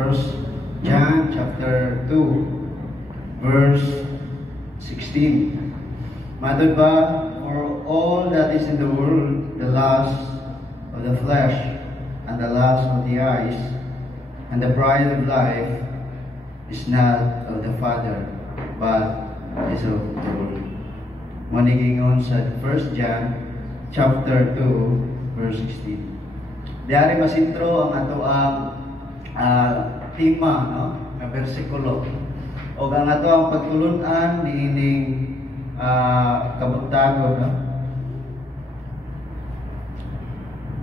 1 John chapter 2, verse 16. Matod ba, for all that is in the world, the lust of the flesh, and the lust of the eyes, and the pride of life, is not of the Father, but is of the world. Manigingon sa 1 John chapter 2, verse 16. Diari masintro ang ato ang tema, no? Nga bersikulo. O ang ato ang pagtulunan niining kabutagon, no?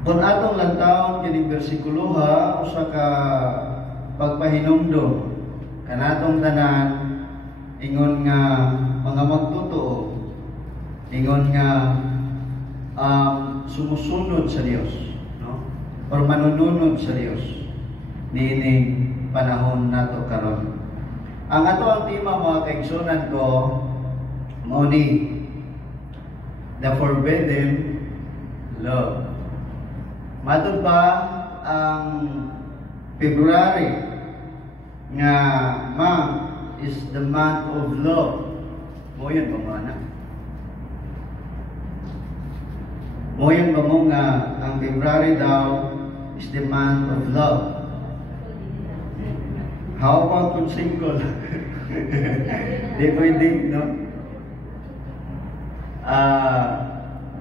Kung atong lantawon kining bersikulo ha, usa ka pagpahinumdom kanatong tanan, ingon nga mga magtotoo, ingon nga sumusunod sa Dios, no? Or manununod sa Dios niining panahon nato karon. Ang ato ang tema, mga kaigsunan ko, mao ni the forbidden love. Matod ba ang February nga is the month of love? Mo yun ba mana? Mo yun ba mo nga ang February daw is the month of love? How about kung single? Di pwede, no?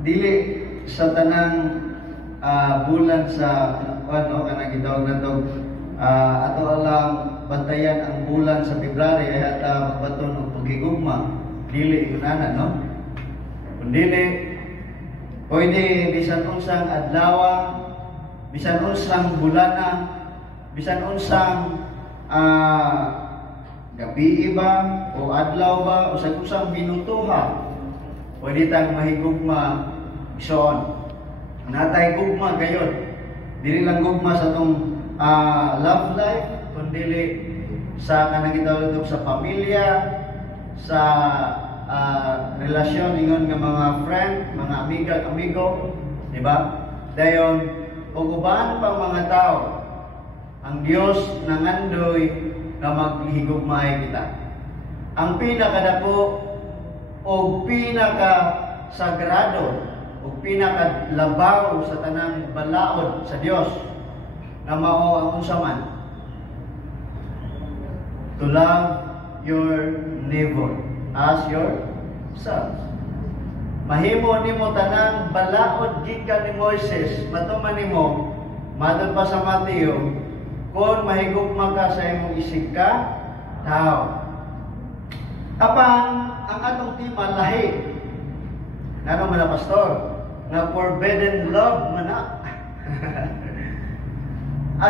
Dili sa tanang bulan sa ano kanang gitawag nato ato alam bantayan ang bulan sa February ay ata magbaton og pagigugma, dili kunana, no? Kun dili pwede bisan unsang adlaw, bisan unsang bulana, bisan unsang gabi ba o adlaw ba o sa usang minuto ha, pwede tang mahigugma ison. Natay gugma gayon. Dili lang gugma sa tong love life, kundi sa kanang gitawag sa pamilya, sa relasyon ingon nga mga friend, mga amiga, amigo, di ba? Dayon ug uban pang mga tao, ang Dios nangandoy nga maghigugmaay kita. Ang pinakadako o pinaka sagrado o pinakalabaw sa tanang balaod sa Dios na mao ang unsa man, to love your neighbor as yourself. Mahimo nimo tanang balaod gikan ni Moises, matuman nimo madon pa sa Mateo, kung mahigugma ka sa imong isig ka tao. Apan ang atong tema lahi. Nano man na pastor, nga forbidden love man na.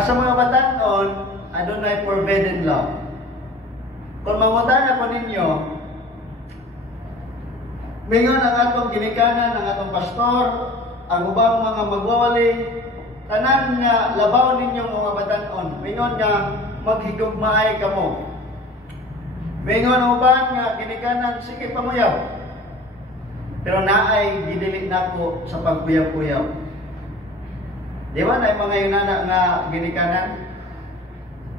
Sa mga batan-on, adunay forbidden love. Kung mamutana po ninyo, mingon ang atong ginikanan, ang atong pastor, ang ubang mga magwawali, tanan nga labaw ninyo mga batan-on, mingon nga maghigugmaay kamo. Mingon ang uban nga ginikanan, sige pamuyaw. Pero naay gidilit nako sa pagpuyaw-puyaw. Di ba na mga yunana nga ginikanan?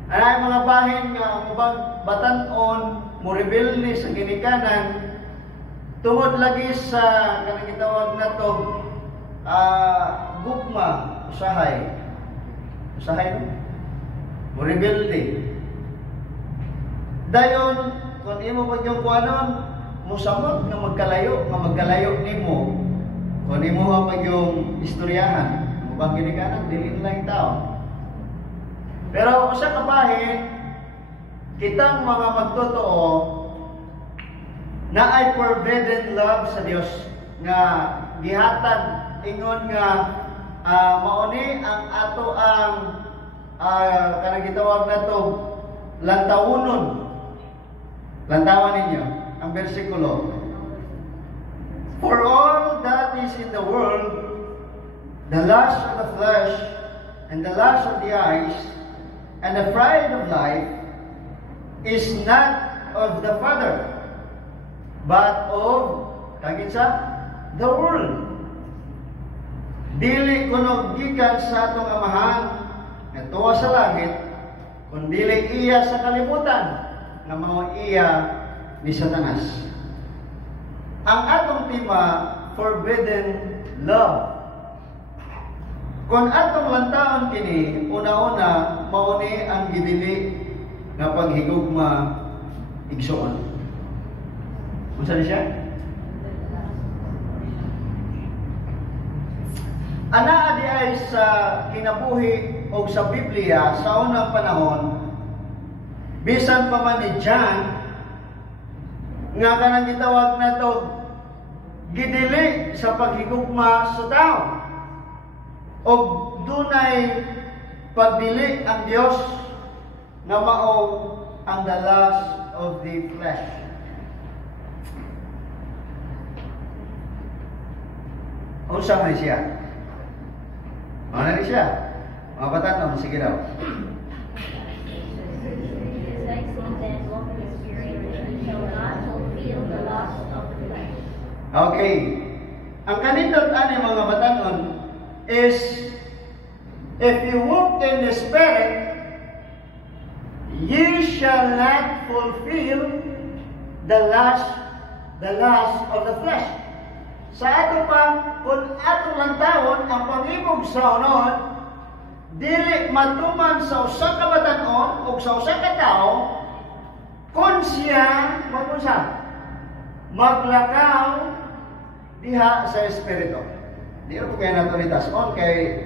Anay mga bahin nga ang ubang batan-on mo rebelde sa ginikanan tungod lagi sa kanang gitawag nato gugma, usahay. Usahay no? Mo rebelde. Dayon kun imo pag yung kuanon musamot nga magkalayo nimo kung imo ha pag yung istoryahan mubang ginikanan dili lang tao. Pero usa ka bahin kitang mga magtotoo na ay forbidden love sa Dios nga gihatag ingon nga mauni ang ato ang kanang gitawag nato lantawunon. Lantawan ninyo ang bersikulo. For all that is in the world, the lust of the flesh, and the lust of the eyes, and the pride of life, is not of the Father, but of kagitsa the world. Dili kuno gikan sa atong amahan nga tuwa sa langit, Kung dili iya sa kalibutan, nga mao iya ni Satanas. Ang atong tema, forbidden love. Kung atong lantaon kini, una-una, mao ni ang gidili nga paghigugma igsoon. Unsa ni siya? Anaa di ay sa kinabuhi o sa Biblia sa unang panahon, bisan pa man ni John, nga kanang gitawag na to, gidili sa paghigugma sa tao. O dunay pagdili ang Dios nga mao ang the lust of the flesh. Unsa man siya? Ano siya? Mga batanon, sige daw. Okay. Ang kanindot ani mga batanon is, if you walk in the Spirit, ye shall not fulfill the lust of the flesh. Sa ato pa, kung ato lang taon, ang pangibog sa unon, dili matuman sa usa ka batanon o sa usa ka tao, kung siya, maglakaw diha sa Espiritu. Di rin po kaya nato ni Tason, kay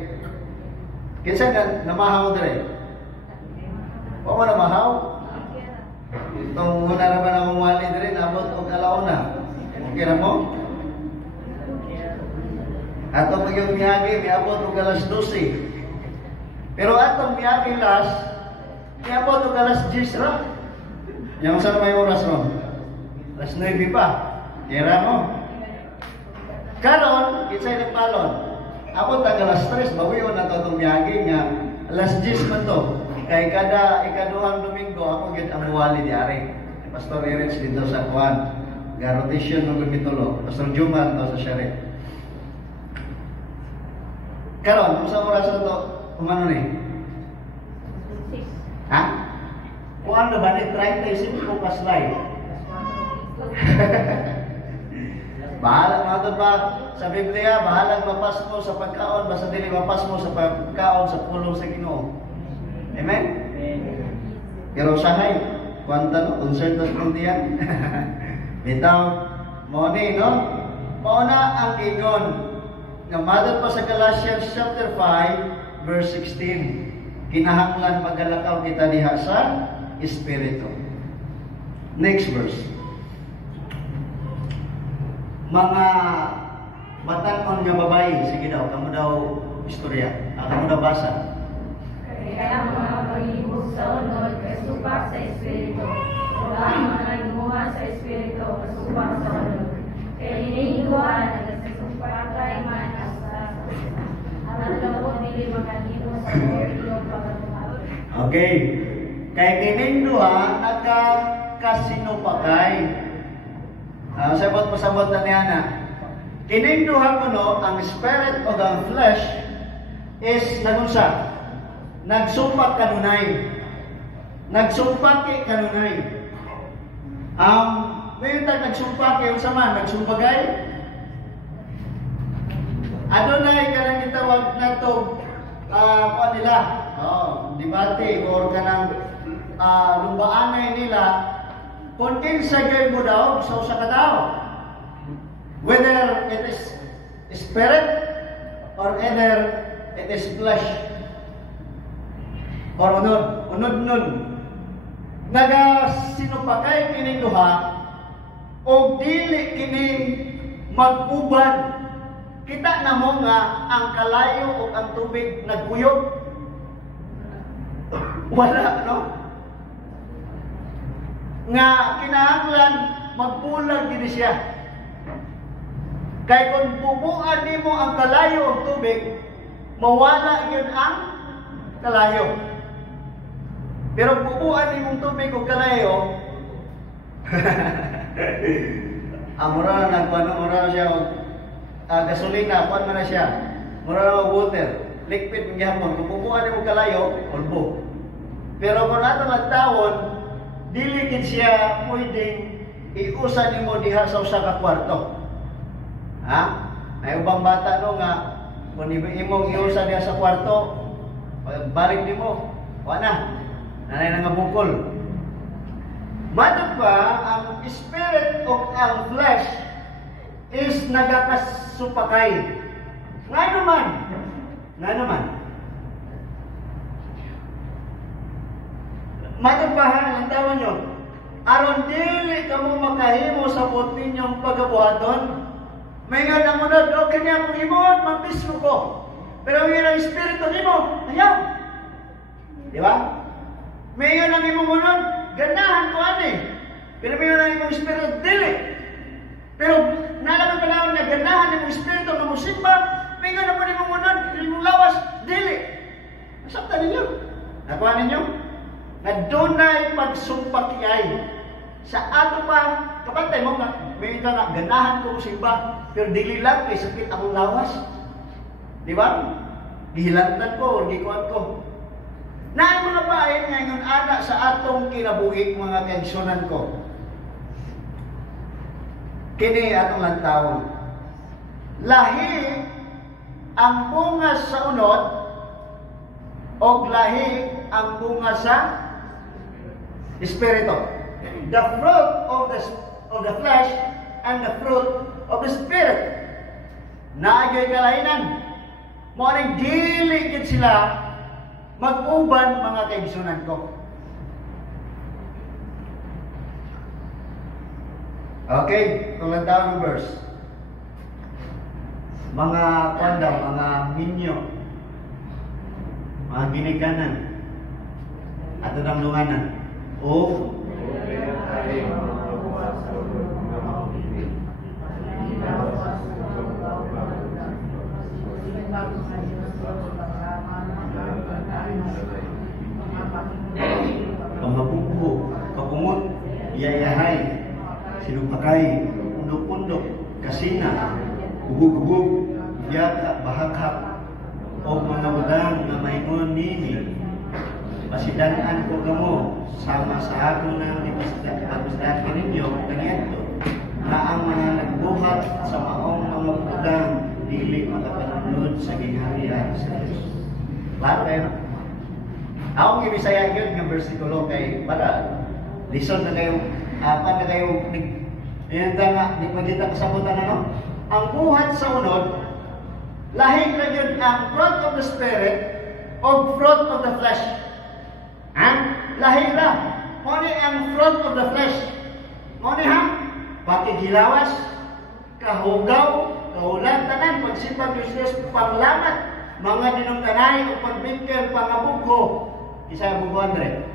kinsa nga namahaw dire. O mo namahaw? Itong una na ba na umwali dire, nabot o alauna. Okay na mo? Atong yung miyagi, miabot o alas 12. Pero atong miyagi last, miabot o alas 10 ra. Yang saan may oras mo? Alas 9 pa. Kira mo? Karon, kinsay nagpalon. Ako tag alas 3, bawion na to itong miyagi nga alas 10 man to. Kay kada ikaduhang Domingo, ako gid ang muwali di ari. Pastor Erich dito sa Kuan. Rotation ng Gumitulo. Pastor Juman to sa Sharet. Karon, kung sa oras na to, kumano ni? Ha? Kung ano ba ni? 35 ka slide. Bahala mga ito pa sa Biblia, bahalang mapas mo sa pagkaon, basta dili mapas mo sa pagkaon sa pulong sa Ginoo. Amen? Pero sahay, kwanta no, concert na kung diyan. Bitaw, mo ni, no? Mauna ang ingon, nga madad pa sa Galatians chapter 5, verse 16. Kinahanglan magalakaw kita diha sa Espiritu. Next verse. Mga batanon nga babae, sige daw, kamo daw istorya. Kamo daw basa. Kaya mga pag-ibig sa unod, kasupak sa Espiritu. Wala mga nagmuha sa Espiritu, kasupak sa unod. Kaya hinihiguan, nagsusupakay man ang sa ang labo nili makahimo sa Espiritu pagkatuhan. Okay. Kaya kining duha, nagkasinupakay. Sabot na niya na. Kining duha kuno, ang spirit o ang flesh is nagunsa. Nagsumpak kanunay. Nagsumpaki kanunay. Ngayon tayo nagsumpaki, yung sama, nagsumpagay. Adonay ka nang itawag na ito, kuha nila, debate, or ka nang lumbaanay nila, kung kinsagay mo daw, sa usa ka tao. Whether it is spirit, or either it is flesh. Or unod. Nagasinupakay kining duha o dili kining mag-ubad. Kita na mo nga ang kalayo o ang tubig nagkuyog. Wala, no? Nga kinahanglan magpulag din siya. Kay kung bubuan nimo ang kalayo o tubig, mawala yun ang kalayo. Pero bubuan nimong tubig o kalayo, mura na mura siya gasolina, kuan man na siya. Mura na water, liquid ng gihapon. Kung bubuan nimong kalayo, ulbo. Pero kung ato nagtawon, dili gid siya pwedeng iusa nimo diha sa usa ka kwarto. Ha? May ubang bata no nga kung imong iusa diha sa kwarto, balik nimo, wala na. Nanay na nga bukol. Matod pa, ang spirit o ang flesh is nagakasupakay. Nga naman. Matod pa ha, lantawan nyo. Aron dili ka mo makahimo sa putin yung pagabuhaton. May nga namunod, okay niya kung imoon, mambisyo ko. Pero yun ang espiritu nimo, ayaw. Di ba? May nga nang imong munod, ganahan ko ani. Pero may nga nang imong espiritu, dili. Pero nalaman pa naman na ganahan imong espiritu na musimba, may nga naman imong munod, imong lawas, dili. Nasabtan ninyo? Nakuha ninyo? Na dunay pagsumpak-iyay. Sa ato pa, kapatay mo nga, may nga na ganahan ko musimba, pero dili lang kay sakit akong lawas. Di ba? Gihilantan ko o gikuan ko. Na ang mga bayan ngayon ana sa atong kinabuhi mga kaigsunan ko. Kini atong lantawon. Lahi ang bunga sa unod o lahi ang bunga sa espiritu. The fruit of the flesh and the fruit of the spirit. Naagay kalainan. Morning dili gid sila mag-uban mga kaigsunan ko. Okay, tulang tawag verse. Mga kondang, mga minyo, mga ginikanan, at ang lunganan. O pangabugbo, kapungot, iyayahay, sinupakay, undok-undok, kasina, gubog-gubog, yaka, bahakap, o mga budang na maingon nini, pasidanaan ko kamo, sama sa ako ng ipasdakin ninyo, kanyanto, na ang mga nagbuhat sa maong mga budang, dili makapanunod sa gingharian sa Diyos. Klaro kayo? Akong ibisaya yun ng versikulo kay para lison na kayo, na kayo, yun nga, di magkita kasabutan na no? Ang buhat sa unod, lahing na yun ang fruit of the Spirit o fruit of the flesh. Ha? Lahing na. Muna ang fruit of the flesh. Muna ha? Pakigilawas, kahugaw, kaulan, tanan, pagsipag Diyos, panglamat, mga dinungtanay o pagbingkel, pangabugho. Isa ang bugo, Andre.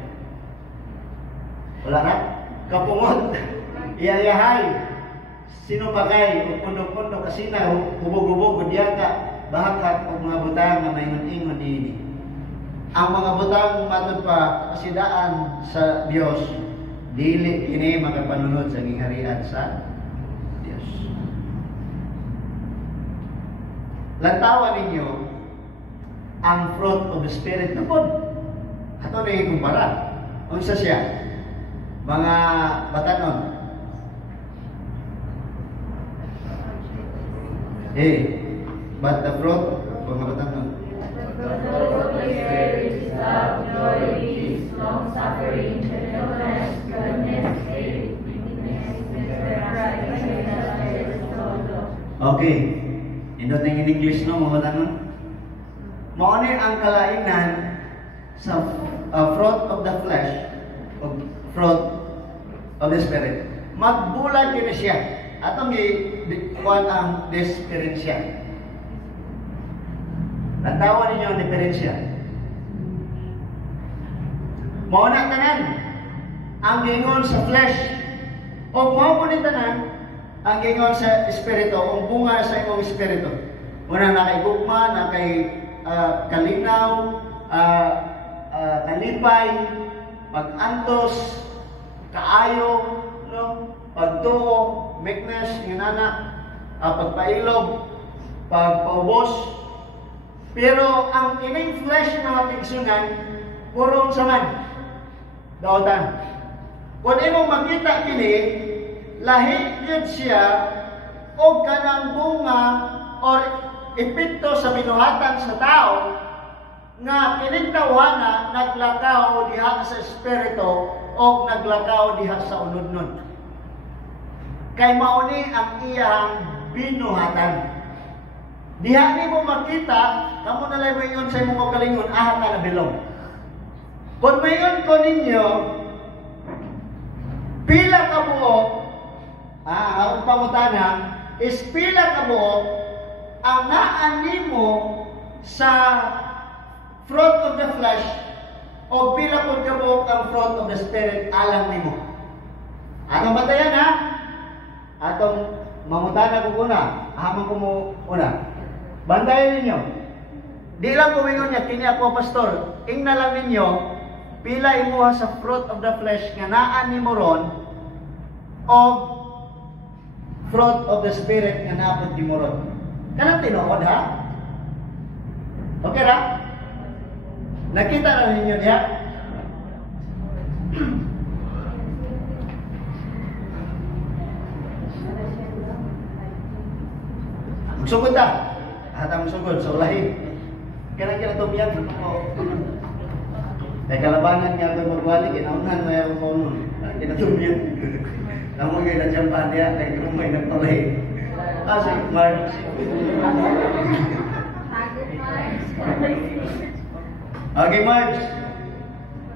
Wala na? Kapungot, iyayahay, sinupakay, o pundok-pundok, kasina, hubog-hubog, gudyaka, bahakat, o mga butang na may ingon ini. Ang mga butang matod pa, kasidaan sa Diyos, dili ini makapanunod sa gingharian sa Diyos. Lantawan ninyo ang fruit of the Spirit na po. Ato na ikumpara. Unsa siya? Mga batanon. But the fruit, mga batanon. The fruit of the Spirit is love, joy, peace, long-suffering, gentleness, goodness, faith, meekness, temperance. Okay. Indot in English no, mga batanon. Mao ni ang kalainan sa fruit of the flesh, o fruit of the Spirit. Magbulag yun siya. Atong kuhan ang diferensya. Natawan ninyo ang diferensya. Mauna tanan ang gingon sa flesh o mao ni tanan ang gingon sa espiritu o bunga sa imong espiritu. Una na kay gugma, na kay kalinaw, kalipay, pag-antos, kaayo, no? Pagtuo, meekness, inana, pagpailog, pagpaubos. Pero ang ining flesh na tigsunan, puro sa man, Kautan. Kung imo makita kini, lahi gyud siya o kanang bunga or epekto sa binuhatan sa tao nga kining tawhana naglakaw diha sa espiritu o naglakaw diha sa unod-unod. Kay mauni ang iyang binuhatan. Diha ni mo makita, kamo na lang mayon sa imong kalingon, aha ka na bilog. Kung mayon ko ninyo, pila ka buok, ang pangutana, is pila ka buok, ang naan mo sa fruit of the flesh, o pila kung ka buok ang fruit of the spirit, alam ni mo. Atong batayan ha? Atong mamutana ko una, hamang ko mo una. Bantayan ninyo. Di lang kumingon niya, kini ako pastor. Ingna lang ninyo, pila imuha sa fruit of the flesh nga naan ni mo ron, o fruit of the spirit nga naapod ni mo ron. Kanang tinuod ha? Okay ra? Nakita na ninyo niya? Magsugod ta. Hatang magsugod sa ulahin. Kaya tumiyag. Kaya kalabanan nga ito magwali. Kinaunan mo yung konon. Kinatumiyag. Namun kayo na jampan niya. Kaya kumay nagtulay. Kasi Mark. Okay, Mark.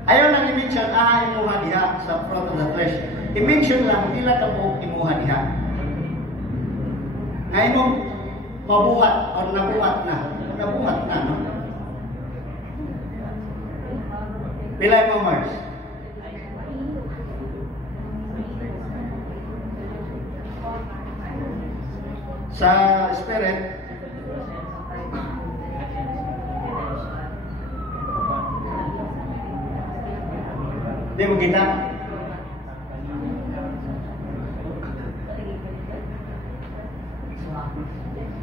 Ayaw nang i-mention, imuha diha sa fruit of the flesh. I-mention lang, pila ka po imuha diha. Ngayon mo, mabuhat o nabuhat na. Nabuhat na, no? Pila mo, Mars? Sa spirit, di mo kita?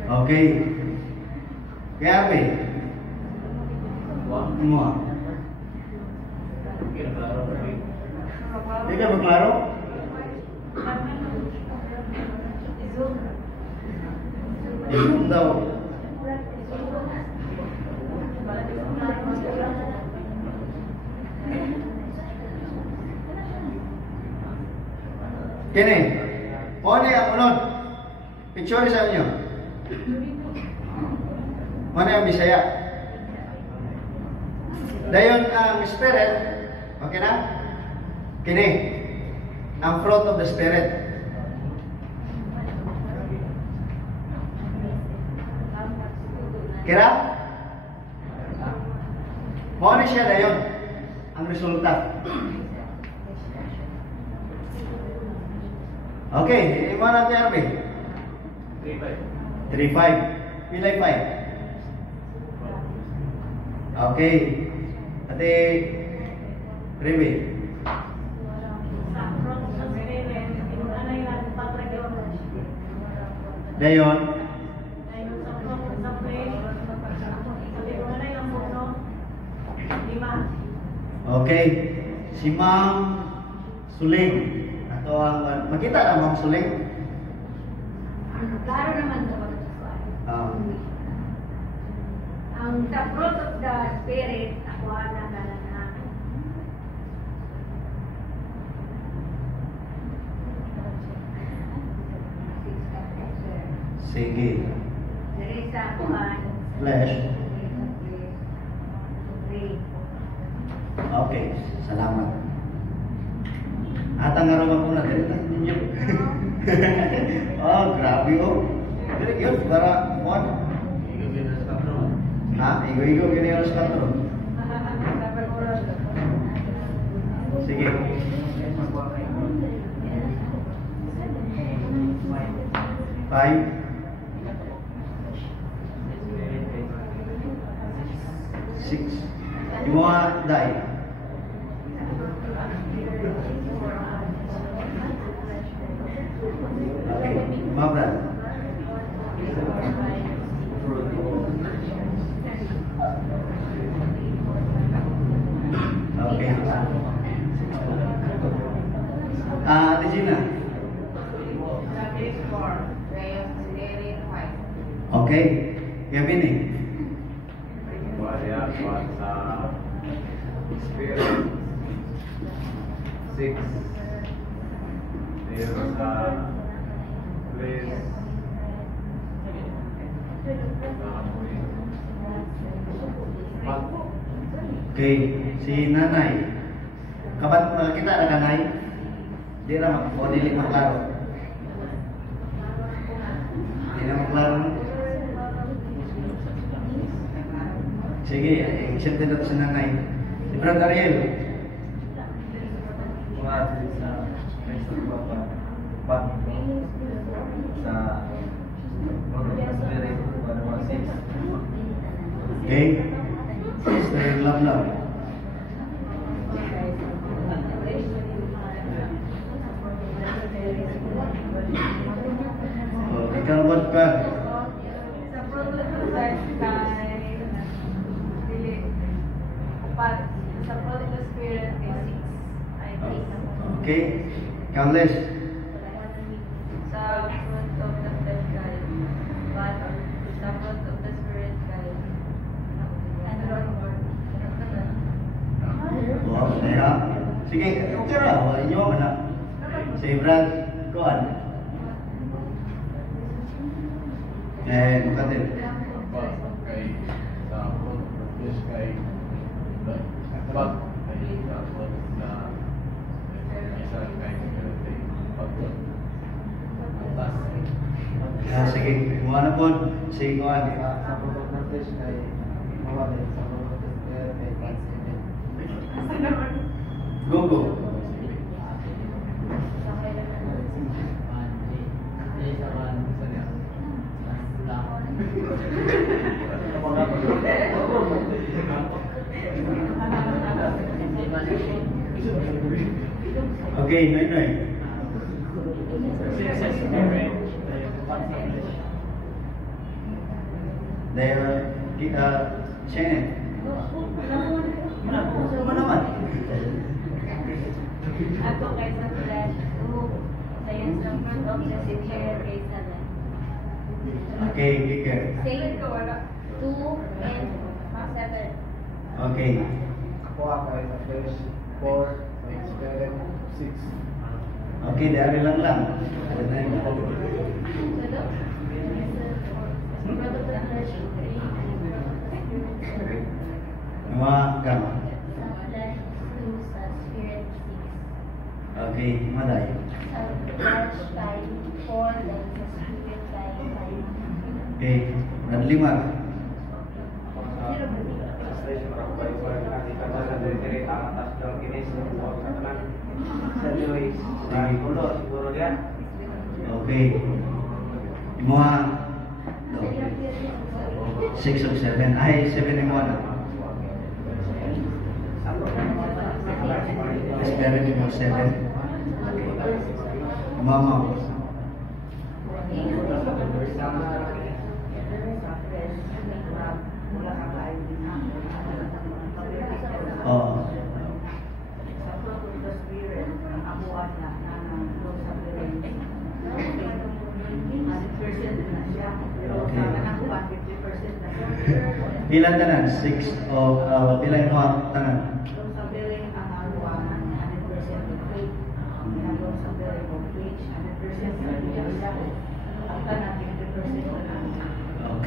Okay. Kaya apa? Semua. Tidak berklaro? Belum tahu. Kini, mau ni ang unod. Picture sa inyo. Mana yang Bisaya? Dayon ang spirit, okay na? Kini, ang fruit of the spirit. Kira? Mo ni siya dayon ang resulta. Okay, imo na ti Arby. 3-5. Pilay 5. Okay. Ate Rebe. Dayon. Okay. Si Ma'am Suling. Ato ang makita na Ma'am Suling. Klaro naman ito. Ang sa fruit of the spirit, ako na kanan. Sige. Dari sa kuhan. Flesh. Okay. Salamat. Atang araw ako na dito. Oh, grabe oh. Yun, para one. Ha? Igo-igo gini harus katro. Sige. 5. 6. Imo dai. Okay, mabran. Okay. Ate Gina. Okay. Gavin eh. Wala kuan sa spirit 6 zero sa place Okay, si nanay. Kapan kita ada kanay? Di ra o dili maklaro. Di na maklaro. Sige, accept na si nanay. Si Brad Ariel. Okay. Sister Love. Ikaw ba pa? Sa product kay dili upat sa product spirit kay 6 I think. Okay. Countless. Sa fruit of the flesh kay but sa fruit of the spirit kay Wow, saya. Sige, okay ra. Inyo man na. Si Brad, kuan. Makatil. kay sa fish kay pag kay sa isa kay Sige, kumuha na po. Sige, kuan. Sa product ng fish kay mawali, sa product ng spirit kay consider. Go. Okay, Noy. There, Shannon. Ano naman? Ako kay sa flesh 2 sa yung sa fruit of the spirit kay 7. Okay, Giger. Say ko wala 2 and 7. Okay. Ako kay sa fish 4, sa spirit 6. Okay, dari lang. Nama kam. Okay, maday. Okay, berlima. Okay. Mga 6 or 7. Ay, 7 yung one. Espera ni mo 7. Mama. Oh. Ilan tanan? 6 o pila mo tanan?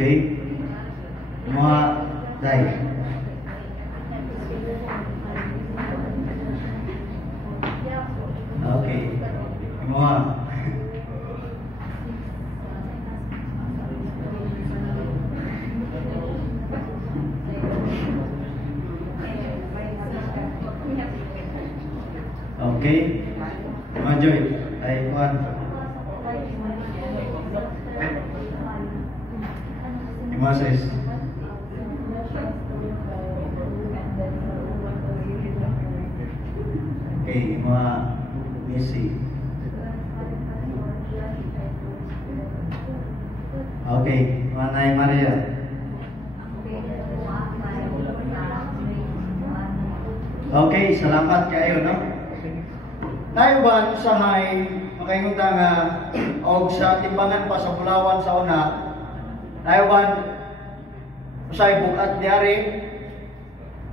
Okay. Mga day. Okay. Mga okay. Mga Joy. Ay, kuhan. Mga 6. Okay, mga Missy. Okay, mga Nay Maria. Okay, salamat kayo, no? Nayuban usahay makaingunta nga og sa timbangan pa sa Bulawan sa una. Nayuban usahay bugat diari.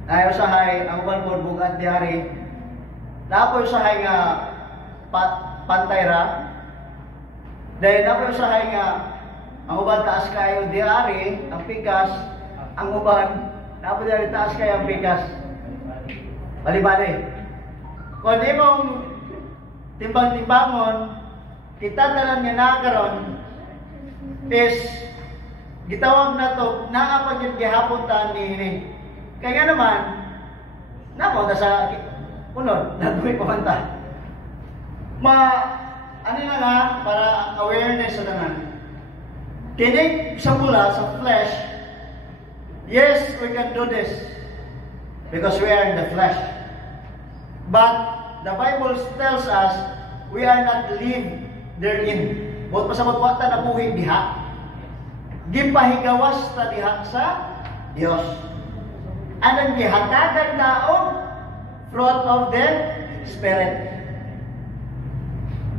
Nayo usahay ang uban pod bugat diari. Napo usahay nga pantay ra. Dahil napo usahay nga ang uban taas kayo diari, ang pikas, ang uban napo diari taas kayo ang pikas. Bali-bali. Kung di mong timbang-timbangon, kita tanan nga nakaron is gitawag na to naapag yung gihapon ta ni. Kaya nga naman, nako na sa unod, nagbuhay pamanta. Ano na nga, para awareness sa tanan. Kinig sa mula, sa flesh, yes, we can do this because we are in the flesh. But the Bible tells us we are not live therein. Bukod pa sa magwata na buhay diha. Gipahigawas ta diha sa Dios. Anong gihatagan taong fruit of the Spirit.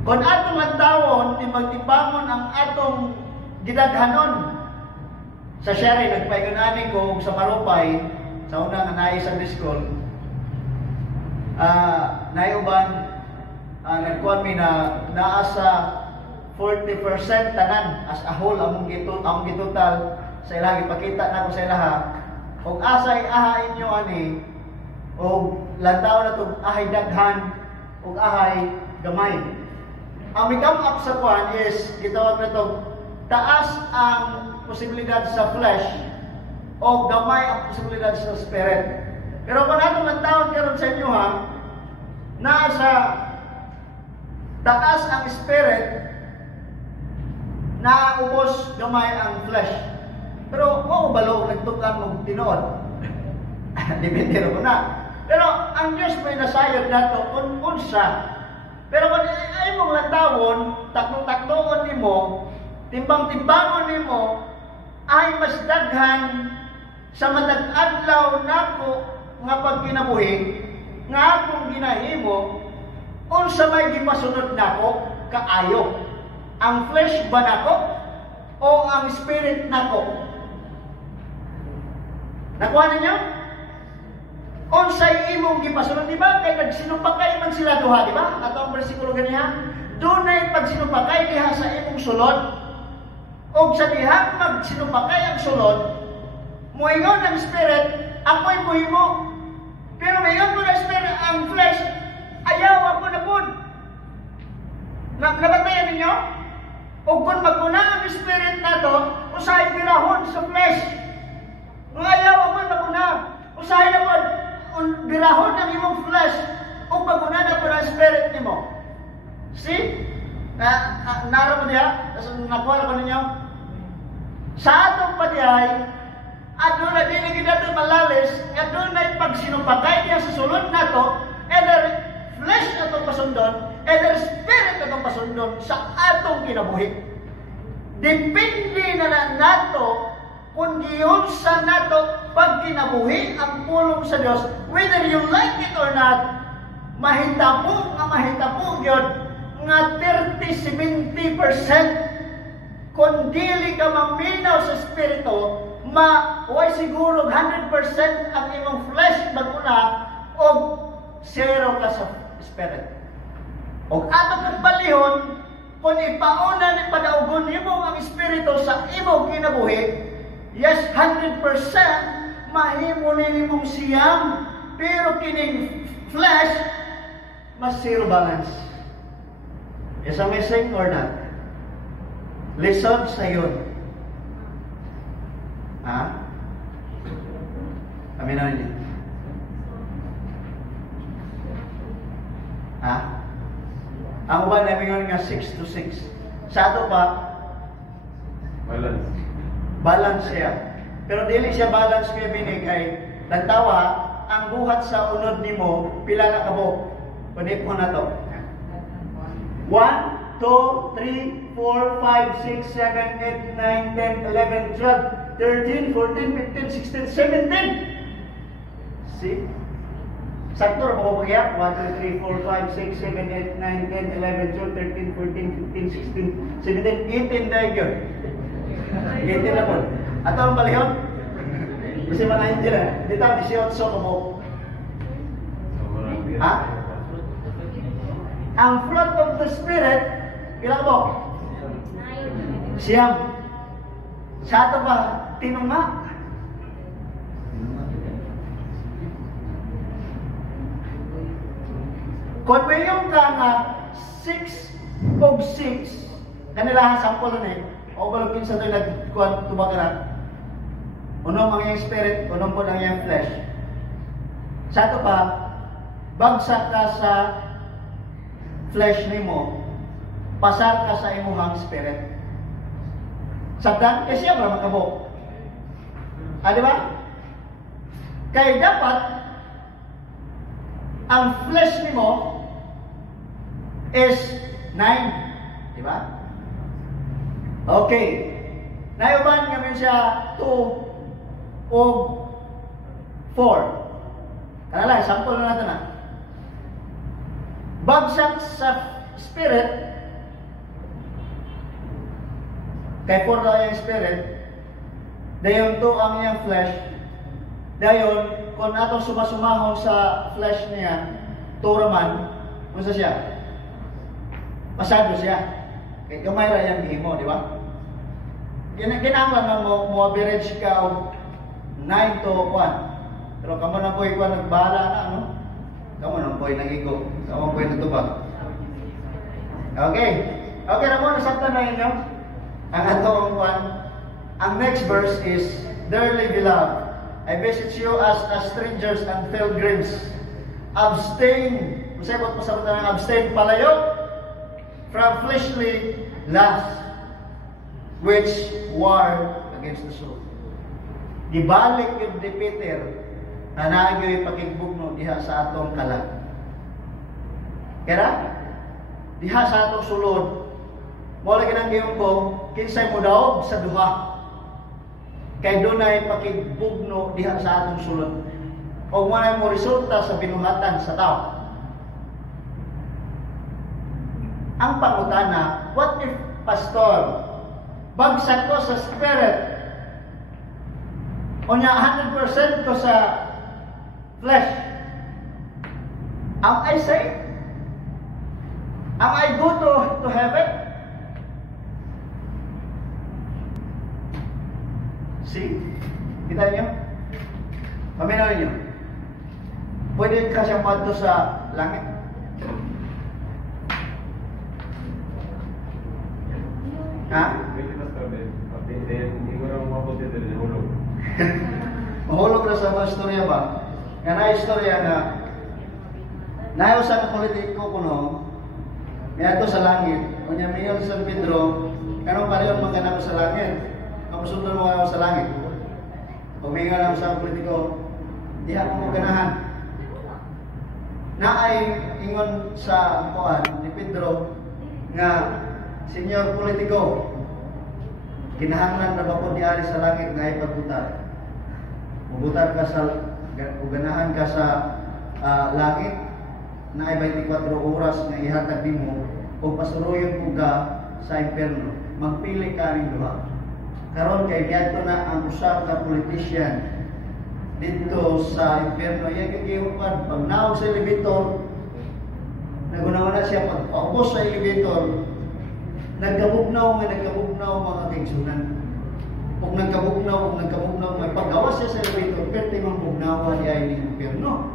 Kung atong lantawon, timbang-timbangon ang atong gidaghanon. Sa Sherry, nagpaingunani ko sa Marupay, sa unang anay sa school, naiuban, nagkuhan mi na naasa 40% tanan as a whole among gitutal sa ilaha. Ipakita na ko sa ilaha. Kung asay aha inyo ani, o lantaw na itong ahay daghan, o ahay gamay. Ang mikam up sa kuhan is, gitawag na itong taas ang posibilidad sa flesh, o gamay ang posibilidad sa spirit. Pero kung atong lantawon karon sa inyo ha, nasa taas ang spirit, naubos gamay ang flesh. Pero kung balo nagtukan mong tinood, depende ro na. Pero ang Diyos may nasayod nato unsa. Pero kung ay mong lantawon, takno-taknoon nimo, timbang-timbangon nimo, ay mas daghan sa matag adlaw nako nga pagkinabuhi nga akong ginahimo, unsa may gipasunod nako kaayo. Ang flesh ba nako o ang spirit nako? Nakuha ninyo? Unsay imong gipasunod, di ba? Kay nagsinupakay man sila duha, di ba? Ato ang bersikulo ganiha. Dunay pagsinupakay diha sa imong sulod. Og sa diha magsinupakay ang sulod, moingon ang spirit, ako'y muhimo. Pero mayon mo na spirit, ang flesh, ayaw ako na po. Nabantayan ninyo? O kung maguna ang spirit na to, usahay birahon sa flesh. Ayaw ako maguna. Usahay na po, birahon ng imong flesh, o maguna na po ang spirit nimo. See? Naro mo diya? Nakuha na ko ninyo? Sa atong padihay, adun na din kita ito malalis, adun na pagsinupakay niya sa sulod na to, either flesh na itong pasundon, either spirit na itong pasundon sa atong kinabuhi. Depende na nato kung giyunsa nato pag kinabuhi ang pulong sa Diyos, whether you like it or not, mahitabo yun, nga 30-70%. Kung dili ka maminaw sa spirito, way siguro 100% ang imong flesh maguna o 0 ka sa spirit. O atong nagbalihon, kung ipauna ni padaugon nimo ang espiritu sa imong kinabuhi, yes, 100% mahimo nimong siyam, pero kining flesh mas zero balance. Is amazing or not? Listen sa yun. Ha? Kami na rin. Ha? Ang uban namin yun nga 6 to 6. Sa ato pa, balance siya. Pero dili siya balance kaya binigay. Lantawa, ang buhat sa unod nimo, pila na kabo. Punip mo na to. 1, 2, 3, 4, 5, 6, 7, 8, 9, 10, 11, 12, 13, 14, 15, 16, 17. See? Sakto ra mo kaya 1 2 3 4 5 6 7 8 9 10 11 12 13 14 15 16 17 18 dahil yun. 18 na po. Ato ang balihon. Kasi manahin dyan eh. Dito 18 ko mo. Ha? Ang fruit of the Spirit, ilang mo? Siyam. Sa ato ba? Tinunga. Kung may yung ka na 6 og 6, kanila ang sample na eh, o balupin sa ito nagkuhan tumagaran, unong ang iyong spirit, unong po ang iyong flesh. Sa ito pa, bagsak ka sa flesh ni mo, pasar ka sa imuhang spirit. Sabdan, kasi siya ba makabok? Di ba? Kaya dapat, ang flesh ni mo is 9. Di ba? Okay. Nayuban kami siya 2 o 4. Kanala, sample na natin na. Bagsak sa spirit, kay 4 daw yung spirit, dayon 2 ang iyang flesh, dayon, kung atong sumasumahon sa flesh niya, 2 raman, kung sa siya, pasado siya. Kaya gamay ra yung himo, di ba? Kinanglan na mo average ka og 9 to 1. Pero kamo na po'y kuha nagbahala na, ano? Kamo na po'y nagigo. Kamo po'y natubag. Okay. Okay na mo, nasabtan na inyo. Ang atong kuhan. Ang next verse is, Dearly beloved, I beseech you as strangers and pilgrims, abstain, masayot mo sa ng abstain, palayo from fleshly lust, which war against the soul. Gibalik yung di Peter, na naagyo'y pakigbugno diha sa atong kalag. Kaya, diha sa atong sulod, mo lagi nang gayong ko, kinsay mo daog sa duha. Kay doon ay pakigbugno diha sa atong sulod. O manay mo resulta sa binuhatan sa tao. Ang pangutana, what if, pastor, bagsak ko sa spirit, o niya 100% ko sa flesh, am I saved? Am I go to heaven? See? Kita niyo? Paminaw niyo. Pwede ka siyang madto sa langit. Ha? Mahulog na sa mga istorya ba? Nga na istorya na nayo sa politiko kuno, may ato sa langit, o niya mayon sa Pedro, kanong pareho magganap sa langit. Kamusunod mo kayo sa langit. Puminga lang sa politiko, di ako maganahan. Na ay ingon sa kuan ni Pedro nga, Senyor politiko, kinahanglan na ba po diari sa langit nga ipagbutar? Mabutar ka sa, uganahan ka sa langit na ay 24 oras nga ihatag nimo o pasuruyon mo ka sa impierno. Magpili ka rin duha. Karon kay niadto na ang usa ka politician dito sa impierno, iya kagihukan pag naog sa elevator, naguna-una siya pagpaubos sa elevator, nagkabugnaw mga kaigsunan. Kung nagkabugnaw, may paggawas siya sa elevator, pero timang bugnawan niya ay impierno.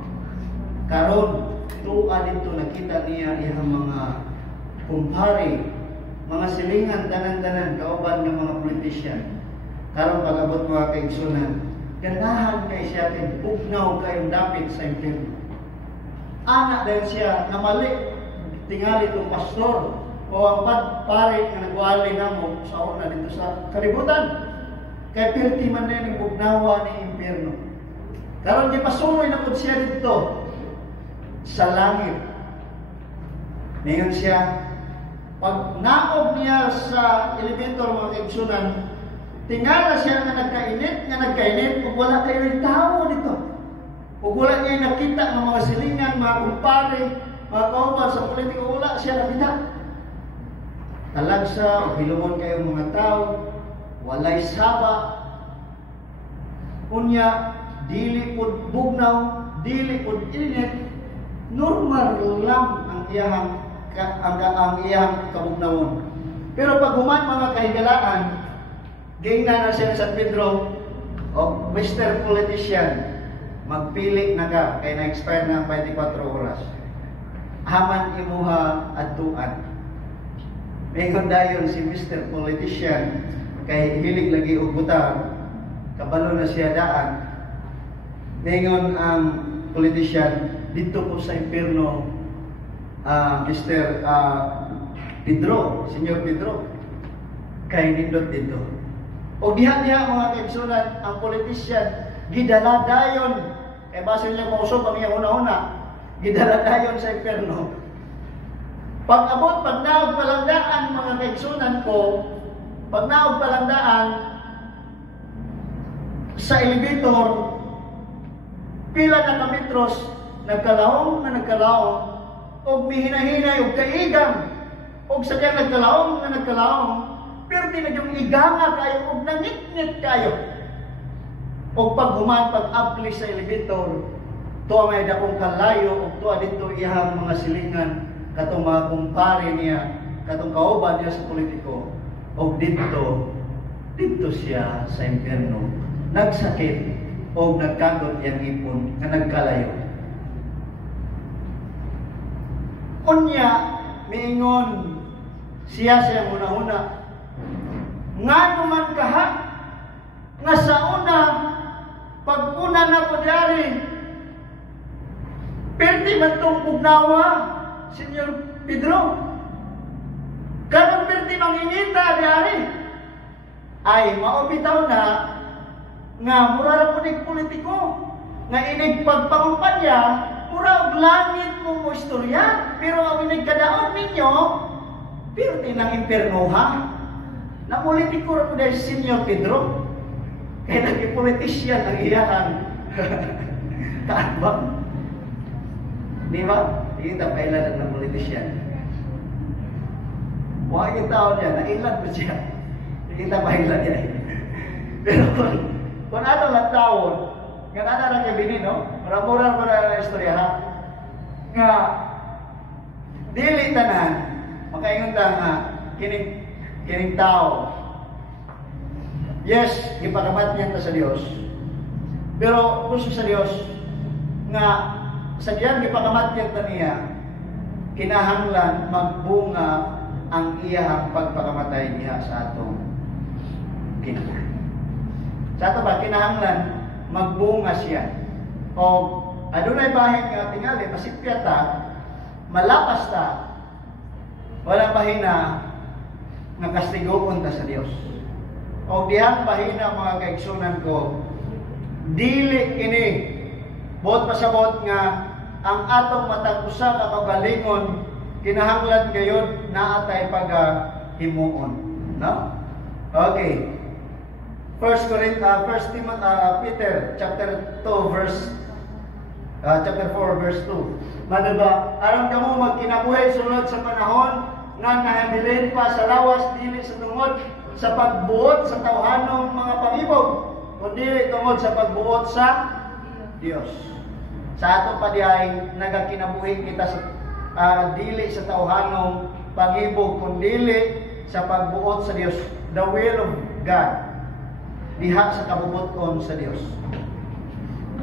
Karon tuwa dito nakita niya iyang mga kumpare, mga silingan, tanan-tanan, kauban ng mga politician. Karon pag-abot mga kaigsunan, ganahan kay siya kay bugnaw kayong dapit sa impierno. Anak dahil siya namali, tingali itong pastor o ang pare na nagwali na mo sa una dito sa kalibutan. Kaya pirti man na yung bugnawa ni impierno. Karon di pasuloy na po siya dito sa langit. Ngayon siya, pag naog niya sa elevator mga kaigsunan, tingala siya nga nagkainit, kung wala kayo yung tao dito. Ug wala niya nakita ng mga silingan, mga kumpare, mga kauban sa politiko, wala siya nakita. Talagsa, hilumon kayong mga tao, walay saba, unya, dili pud bugnaw, dili pud init, normal lang ang iyang kabugnawon. Pero pag human mga kahigalaan, gingna na siya sa San Pedro, Mr. Politician, magpili na ka, kaya na-expire na 24 oras. Haman imuha adtuan. Mayroon dayon si Mr. Politician, kay hilig lagi og butang, kabalo na siya daan. Mayroon ang politician, dito po sa impierno, Mr. Pedro, Senyor Pedro, kay nindot dito. O diha-diha mga kaigsunan, ang politician, gidaladayon, kay base niya mausog ang iyang una-una, gidaladayon sa impierno. Pag-abot, pag naog palandaan mga kaigsunan ko, pag naog palandaan sa elevator, pila na kametros, nagkalaong na nagkalaong, o mihinahinay o kaigang, o sadyang nagkalaong na nagkalaong, pero di na yung iganga kayo, o nangit-ngit kayo. O paghuman, pag-apply sa elevator, tuwa may dakong kalayo, o tuwa dito iyang mga silingan, katong mga kumpare niya, katong kauban niya sa politiko, o dito siya sa impierno, nagsakit, o nagkagot yang ipon, na nagkalayo. Unya, miingon, siya una-una, nga naman kaha, nga sa una, pag-una na po diyari, perti man itong bugnawa, Senyor Pedro, karong perti mangingita diyari, ay maubitaw na, nga mura po ning politiko, nga inig pagpangumpanya, mura og langit mo istorya, pero ang inig kadaon ninyo, perti ng impierno ha? Na politiko rin dahil Senyor Pedro, kaya naging-politisyan ang iyahan. Kaanbang? Di ba? Kita kailan ng politisyan. Huwag yung tao niya, nailan po siya. Kita kailan niya. Pero kung ano lang taon, nga na kay Bini, no? Mura-mura mo na istorya, ha? Nga, dili tanan, makaingon ta nga, kining tao. Yes, ipakamat niya ta sa Dios. Pero gusto sa Dios nga sa diyan ipakamat niya ta niya, kinahanglan magbunga ang iyang pagpakamatay niya sa atong kinahanglan. Sa ato ba kinahanglan magbunga siya. O adunay bahin nga tingali masipya ta, malapas ta, wala bahina nga kastigoon ta sa Dios. O dihang bahina mga kaigsunan ko, dili kini buot pasabot nga ang atong matag usa ka kagalingon kinahanglan gayud naa tay pagahimuon, no? Okay. First Peter chapter 4 verse 2. Madaba, aron kamo magkinabuhi sulod sa panahon nga nahabilin pa sa lawas dili sa tungod sa pagbuot sa tawhanong mga pangibog, kundi tungod sa pagbuot sa Dios. Sa ato padiay nagakinabuhi kita sa dili sa tawhanong pangibog, kundi sa pagbuot sa Dios, the will of God. Diha sa kabubuton sa Dios.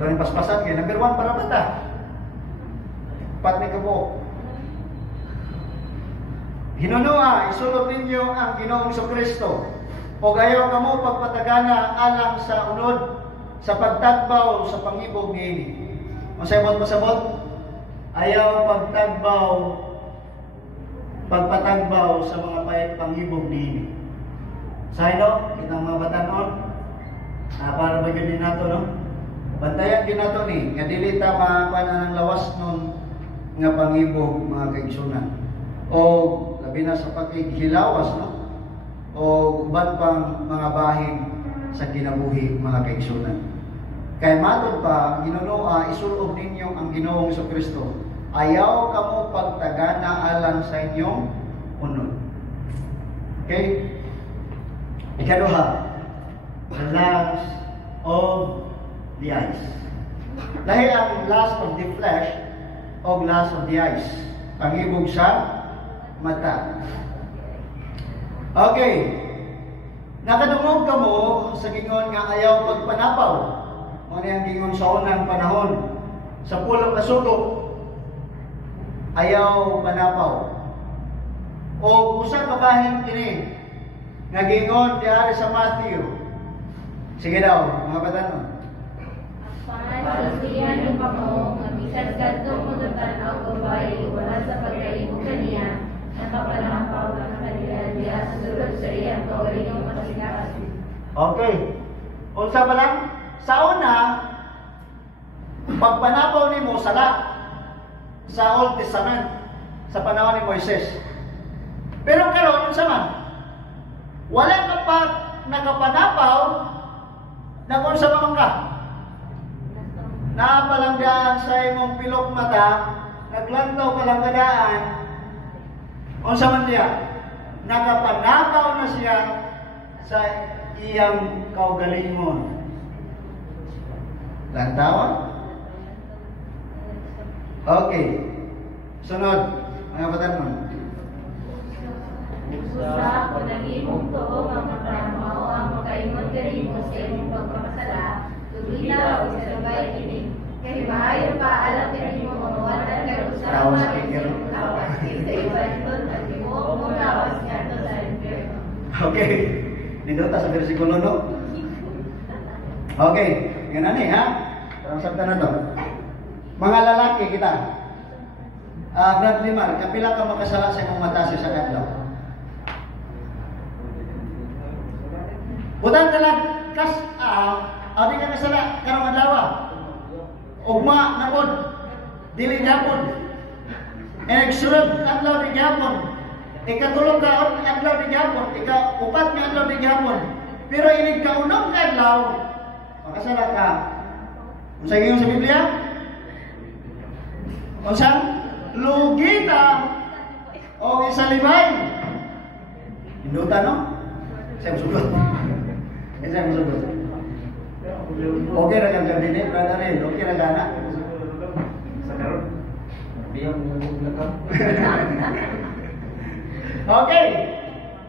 Doon paspasan kay number 1 para bata. Pat ni kabo. Hinunua, isulod ninyo ang Ginoong Kristo. O gayaw kamo pagpatagana alang sa unod sa pagtagbaw sa pangibog niini. Masabot masabot. Ayaw pagpatagbaw sa mga pangibog niini. Sayno, kitang mga batanon. Para ba ganyan nato, no? Bantayan din nato ni, nga dili ta makuha ng lawas nun nga pangibog mga kaigsunan. O labi na sa paghilawas, no? O uban pang mga bahin sa kinabuhi mga kaigsunan. Kay matod pa Ginoo isulob ninyo ang Ginoong Kristo. Ayaw kamo pagtagana alang sa inyong unod. Okay? Ikaduha, the lust of the eyes. Dahil ang lust of the flesh o lust of the eyes, pangibog sa mata. Okay. Nakadungog ka mo sa gingon nga ayaw pagpanapaw. Ano yung gingon sa unang panahon? Sa pulong kasugo, ayaw panapaw. O usa ka bahin kini nga gingon diari sa Matthew. Sige daw, mga batanon. Pangasiyan yung pamo, mabisag kadto mo tanaw ko bayi, wala sa pagkalimog kaniya, nakapanampaw ng kanila diya sa sulod sa iyang kaulinyong masinakas. Okay. Unsa ba lang? Sa una, pagpanapaw nimo sala sa Old Testament sa panahon ni Moises. Pero karon unsa man? Wala ka pa nakapanapaw na kung sa man ka. Naapalanggaan sa imong pilok mata, naglantaw ka lang kadaan. Unsa man diya? Nakapanapaw na siya sa iyang kaugalingon. Lantawan? Okay. Sunod, mga batanon. Usa ko nagimong tuo nga matramaw ang makaingon diri mo sa imong pagpapasala. Tubila o sa sabay kini. Kay maayo pa alam diri mo mawatan ka usa Tawas sa kay Kero. lawas sa iban ton at mo mo lawas ngadto sa impyerno. Okay. Dito ta sa bersikulo no? Okay. Ganun ha? Parang sabta na to. Mga lalaki kita. Brad Limar, kapila ka makasala sa imong mata sa kadlaw? Butang ka lang kas di ka kasala karong adlaw. Ugma na pod. Dili gyapon. Sunod adlaw ni gyapon. Ikatulog ka adlaw ni gyapon, ika-upat nga adlaw ni gyapon. Pero inig ka unong adlaw, makasala ka. Unsa gingon sa Biblia? Unsa? Lugi ta o isalibay. Hinduta no? Saya musugot. Saya musugot. Okay ra kang gabinete, brother Ren. Okay ra gana. Sa karon. Biyang mulakap. Okay.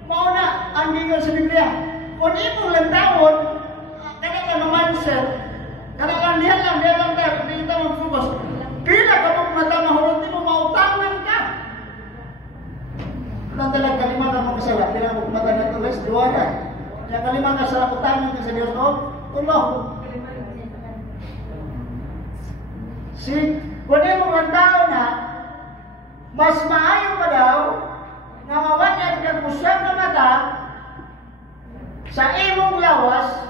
Mauna ang gingon sa Biblia. Kung imong lantawon, kada ka mindset, kada lang diha lang tayo, hindi kita mag-focus. Pila ka pag mata mahulog, di mo mautangan ka. Kung talagang kalima ka makasala, pila ka mata na tulis, duwa ka. Kaya kalima ka sa utangan ka sa Diyos, no? Tulo. Kung imong lantawon na, mas maayo pa daw, nga mawanan kang usap na mata sa imong lawas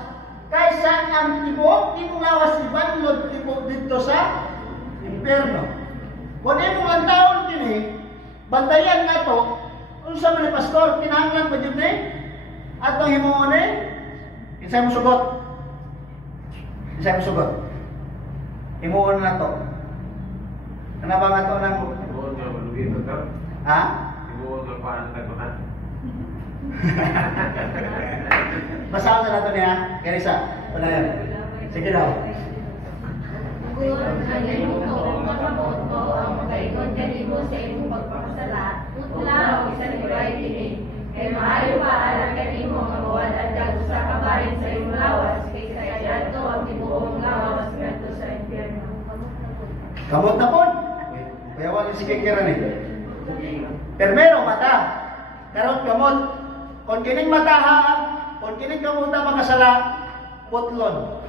kaysa ang tibuok imong lawas ibanlod tibuok dito sa impyerno. Kung imong ang taon kini, bantayan na to, unsa man ni pastor, kinahanglan pa jud ni atong himuon ni isay mo sugot. Isay mo sugot. Himuon na to. Ano ba nga to nang Ibuon nga malugi to ka. ha? Ibuon nga paan taguhan. Basahan na nato niya, Karisa. Padayon. Sige daw. Kung ang imong tuo makamot mo ang makaingon kanimo sa imong pagpapasala, utla o isalibay kini. Kay maayo pa alam kanimo nga mawalan kag usa ka bahin sa imong lawas kaysa adto ang tibuong lawas ngadto sa impyerno. Kamot na po. Kaya wala si Kikira ni. Permero, mata. Karot kamot. Kung kining mata ha, kung kining kamuta makasala, putlon.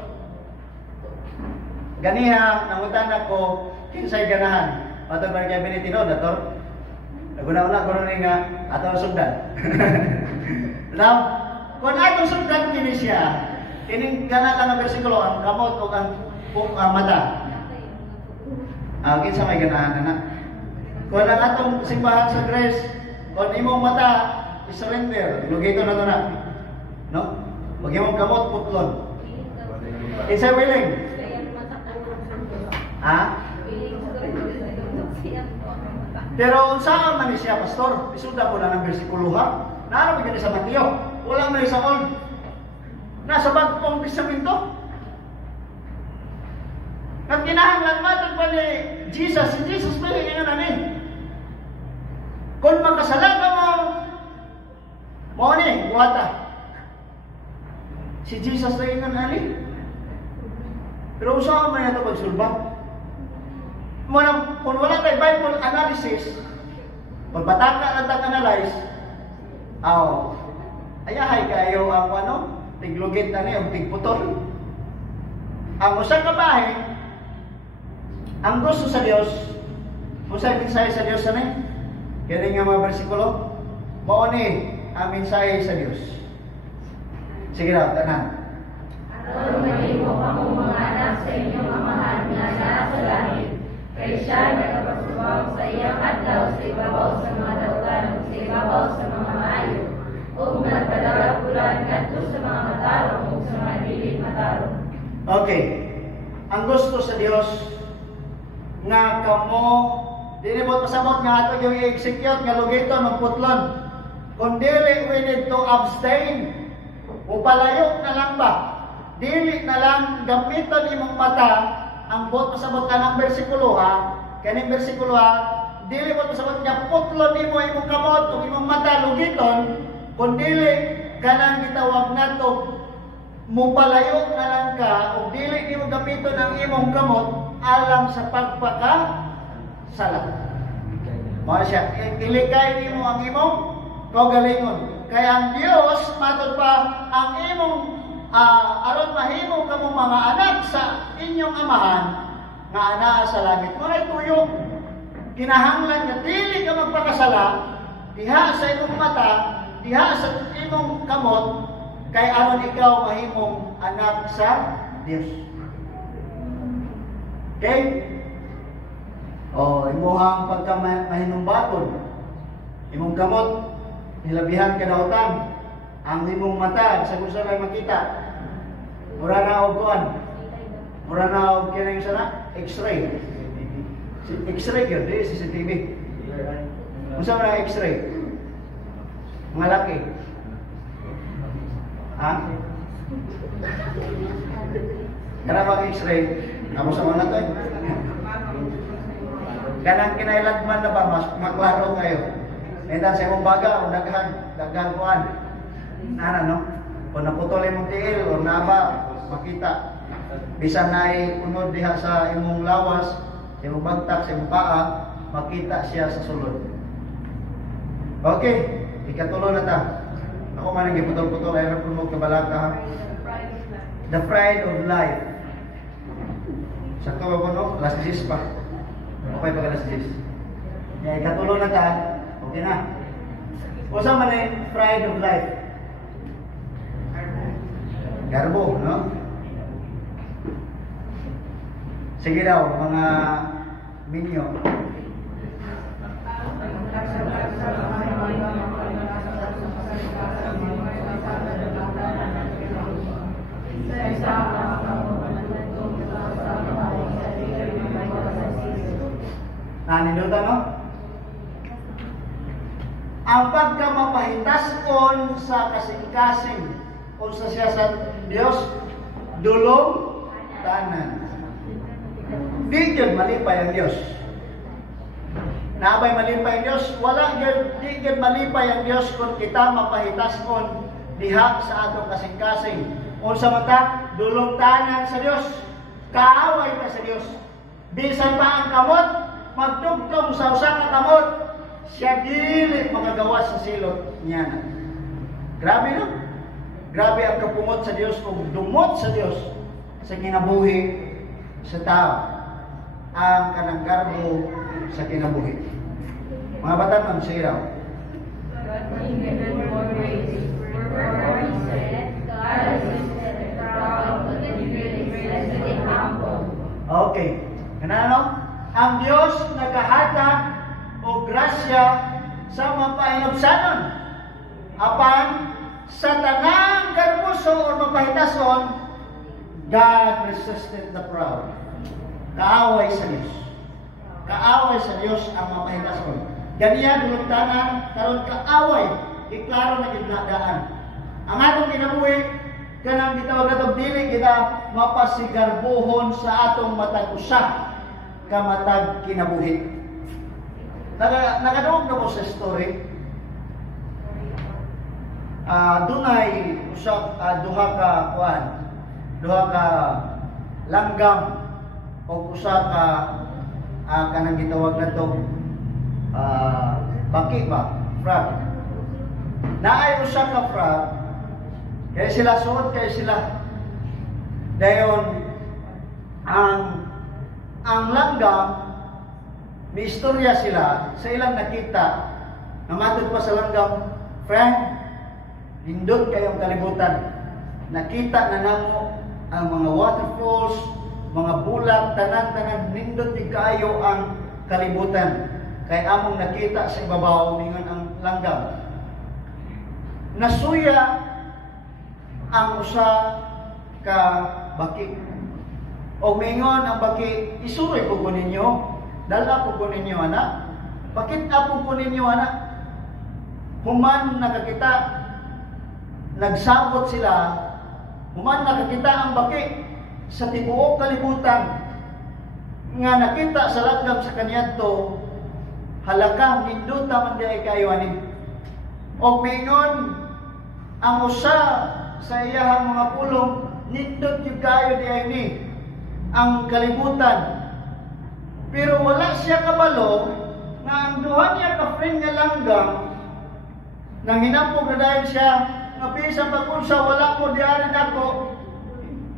Ganiha, nangutan ako, kinsay ganahan. Matag ba kaya binitino, dator? Naguna-una ko rin nga, atong sundan. Now, kung atong sundan kini siya, kining gana lang ang bersikulo, ang kamot o ang mata. Kinsa may ganahan na. Kung ang atong simbahan sa Grace, kung imong mata, i-surrender. Lugito na ito na. No? Huwag imong kamot, putlon. Kinsay willing? Ha? Pero saan man siya, pastor? Isuda ko na ng bersikulo ha. Naano ba sa Mateo? Wala man sa Old. Nasa Bagong Testamento. At kinahanglan matod pa ni Jesus. Si Jesus ba yung nga namin? Kung magkasalan ka mo ni, buhata. Si Jesus na yung nga namin. Pero saan man ito pagsulbat? Kung wala tayo Bible analysis, pag bataka na tag-analyze, ayahay kayo ang tiglugit na niya, tigputol. Ang usang kabahe, ang gusto sa Diyos, kung sa'yo mensahe sa Diyos na kaya nga mga versikulo, mauni ang mensahe sa Diyos. Sige daw, tanan. Aron mahimo kamong mga anak sa inyong amahan nga naa sa langit. Kay siya nagapasubang sa iyang adlaw sa ibabaw sa mga dautan ug sa ibabaw sa mga maayo. Ug nagpadagapulan kadto sa mga matarong ug sa mga dili matarong. Okay. Ang gusto sa Dios nga kamo dili mo pasabot nga ato yung i-execute nga lugiton ng putlon. Kung dili we need to abstain. Upalayo na lang ba? Dili na lang gamiton imong mata ang bot pasabot ka ng bersikulo ha. Kaning bersikulo ha, dili mo pasabot nga putlon nimo imong kamot ug imong mata lugiton. Kung dili kanang gitawag nato mupalayo na lang ka o dili nimo gamiton ang imong kamot alang sa pagpakasala. Mao siya, ilikay nimo ang imong kaugalingon. Kaya ang Dios matod pa ang imong aron mahimo kamo mga anak sa inyong amahan nga anaa sa langit. Mga tuyo, kinahanglan nga dili ka magpakasala diha sa imong mata, diha sa imong kamot, kay aron ikaw mahimong anak sa Dios. Okay? Imuhang pagka mahinumbaton, imong kamot, hilabihan kadautan, ang imong mata, sa gusto na makita, mura na og kuan, mura na og kinang sana, X-ray. X-ray yun, di CCTV. Unsa man ang X-ray? Mga laki. Ha? Kana bang X-ray? Amo sa mga to. Kanang kinailagman na ba mas maklaro kayo? Edan sa imong baga o daghan kuan. Ana no? Kung naputol imong tiil o naba makita. Bisan nay unod diha sa imong lawas, sa imong bagtak, sa imong paa, makita siya sa sulod. Okay, ikatulo na ta. Ako man ang giputol-putol ay ra mo kabalaka. The pride of life. Sakto ba ko no? Last 10 pa. Okay pa last 10. Ya, ikatulo na ta. Okay na. Usa man ay pride of life. Garbo, no? Sige daw, mga minyo. Naninduta, no? Ang pagkamapahitason sa kasing-kasing o sa siya sa Diyos, dulong tanan. Di yun malipay ang Diyos. Naabay malipay ang Diyos, di yun malipay ang Diyos kung kita mapahitason diha sa atong kasing-kasing. O sa mata, dulong tanan sa Diyos. Kaaway ka sa Diyos. Bisan pa ang kamot, magtugtong sa usa ka kamot, siya dili makagawas sa silot niya na. Grabe no? Grabe ang kapumot sa Diyos o dumot sa Diyos sa kinabuhi sa tao. Ang kananggarbo sa kinabuhi. Mga batan, ang siraw. Okay. Kanano? Ang Diyos nagahatag o grasya sa mapahinabsanon. Apan sa tanang garbuso o mapahitason, God resisted the proud. Kaaway sa Dios. Kaaway sa Dios ang mapahitason. Ganiya dulugtanan karon kaaway iklaro na gidnadaan. Ang atong kinabuhi kanang gitawag natong dili kita mapasigarbuhon sa atong matag usa ka matag kinabuhi. Nagaduog na mo sa story. Dunay usab duha ka langgam o usa ka kanang gitawag natong baki ba, frog. Naay usa ka frog kay sila suod kay sila. Dayon ang langgam may istorya sila sa ilang nakita. Namatod pa sa langgam, friend, nindot kayong kalibutan. Nakita na namo ang mga waterfalls, mga bulag, tanan-tanan, nindot di kayo ang kalibutan. Kay among nakita sa ibabaw ningon ang langgam. Nasuya ang usa ka baki. O mingon ang baki, isuroy ko ninyo, dala ko ninyo anak. Bakit apo ko ninyo anak? Human nakakita, nagsabot sila, human nakakita ang baki sa tibuok kalibutan nga nakita sa langgam sa kaniadto, halaka nindot man di ay kayo ani. Og mingon ang usa sa iyahang mga pulong nindot yung kayo di ay ni ang kalibutan. Pero wala siya kabalo nga ang duha niya ka friend nga langgam nang hinampog na dahil siya nga bisa pagkunsa wala mo diari nako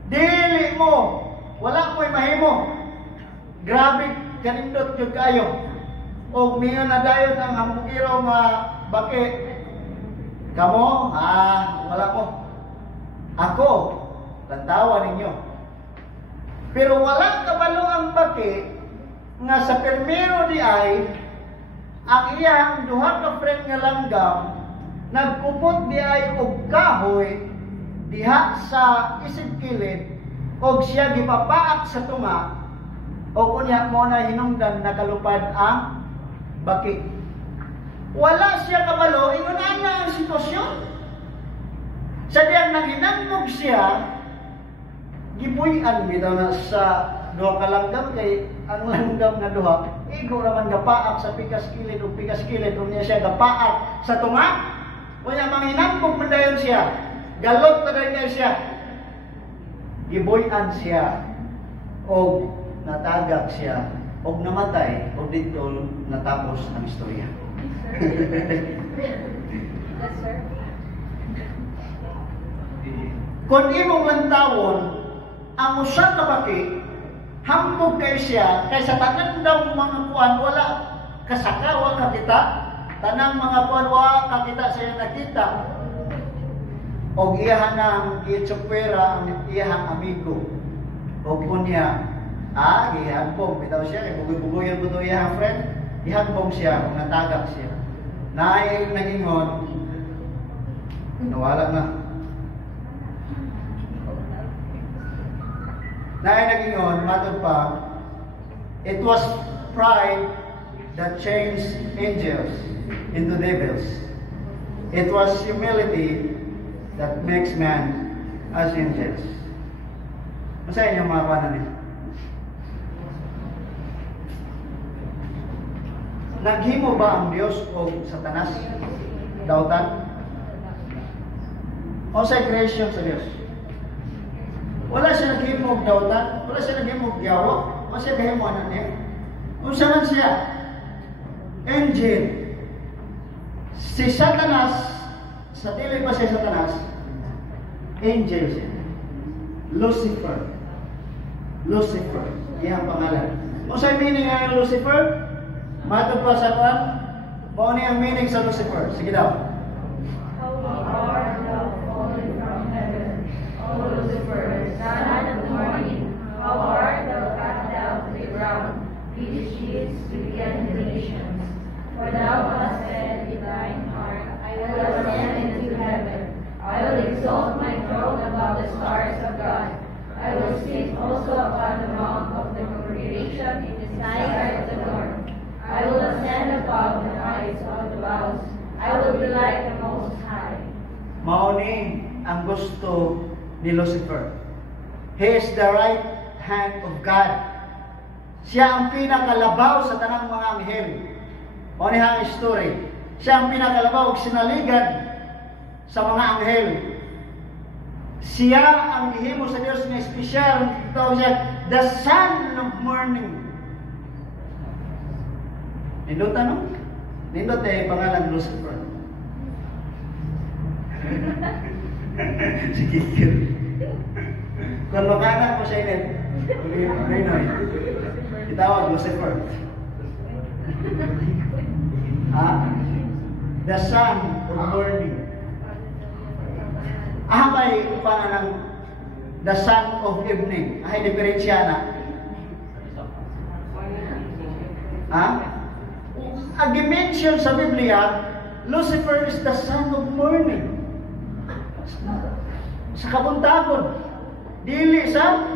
dili mo wala ko'y mahimo. Grabe kanindot yung kayo. O mingon na dayon ang hambugiro nga baki. Kamo, wala ko. Ako, tantawa ninyo. Pero wala kabalo ang baki nga sa permero di ay ang iyang duha ka friend nga langgam nagkupot di ay og kahoy diha sa isig kilid og siya gipapaak sa tunga o kunya mo na hinungdan nakalupad ang baki. Wala siya kabalo, ingon ana ang sitwasyon. Sa diyan nang hinangmog siya, gipuy-an bitaw na sa duha ka langgam kay ang langgam nga duha, igo raman gapaak sa pikas kilid o pikas kilid unya siya gapaak sa tunga. Unya manghinangmog man dayon siya. Galot na dayon siya. Gibuy-an siya og natagak siya og namatay og dito natapos ang istorya. Yes, sir. Kung imong lantawon ang usa ka baki hambog kay siya kay sa tanan daw mga kuan wala kasakawa kakita tanang mga kuan wa kakita sa iyang nakita og iyahan ang gitsupera ang iyang amigo og kunya ihanbog bitaw siya kay bugoy-bugoyan mo to iyang friend ihanbog siya og natagak siya naay nagingon nawala na naay nagingon matod pa it was pride that changed angels into devils. It was humility that makes man as angels. Masaya niyo mga kanan niyo. Naghimo ba ang Diyos o Satanas? Dautan? O sa creation sa Diyos? Wala siya naghimo og dautan, wala siya naghimo og yawa, wala siya naghimo anak niya. Kung saan siya? Angel. Si Satanas, sa dili pa siya Satanas, angel siya. Lucifer. Lucifer. Iyang pangalan. O sa meaning ng Lucifer? Matod pa sa kwan? Mao ni ang meaning sa Lucifer. Sige daw. Holy art thou fallen from heaven, O Lucifer, son of the morning. How art thou cut down to the ground, which is to the end of the nations. For thou hast said in thine heart, I will ascend into heaven. I will exalt my throne above the stars of God. I will sit also upon the mount of the congregation vows. I will be like the Most High. Mauni ang gusto ni Lucifer. He is the right hand of God. Siya ang pinakalabaw sa tanang mga anghel. Mauni ang story. Siya ang pinakalabaw ug sinaligan sa mga anghel. Siya ang gihimo sa Dios nga espesyal, tawag siya the son of morning. Nindot ano? Nindot ay pangalan Lucifer. Sige. Kung makanan ko siya inet, Noy. Itawag Lucifer. Ha? The son of morning. May upanan ng the son of evening. Diferensya na. Ang dimension sa Biblia, Lucifer is the son of morning. Sa kabuntagon. Dili sa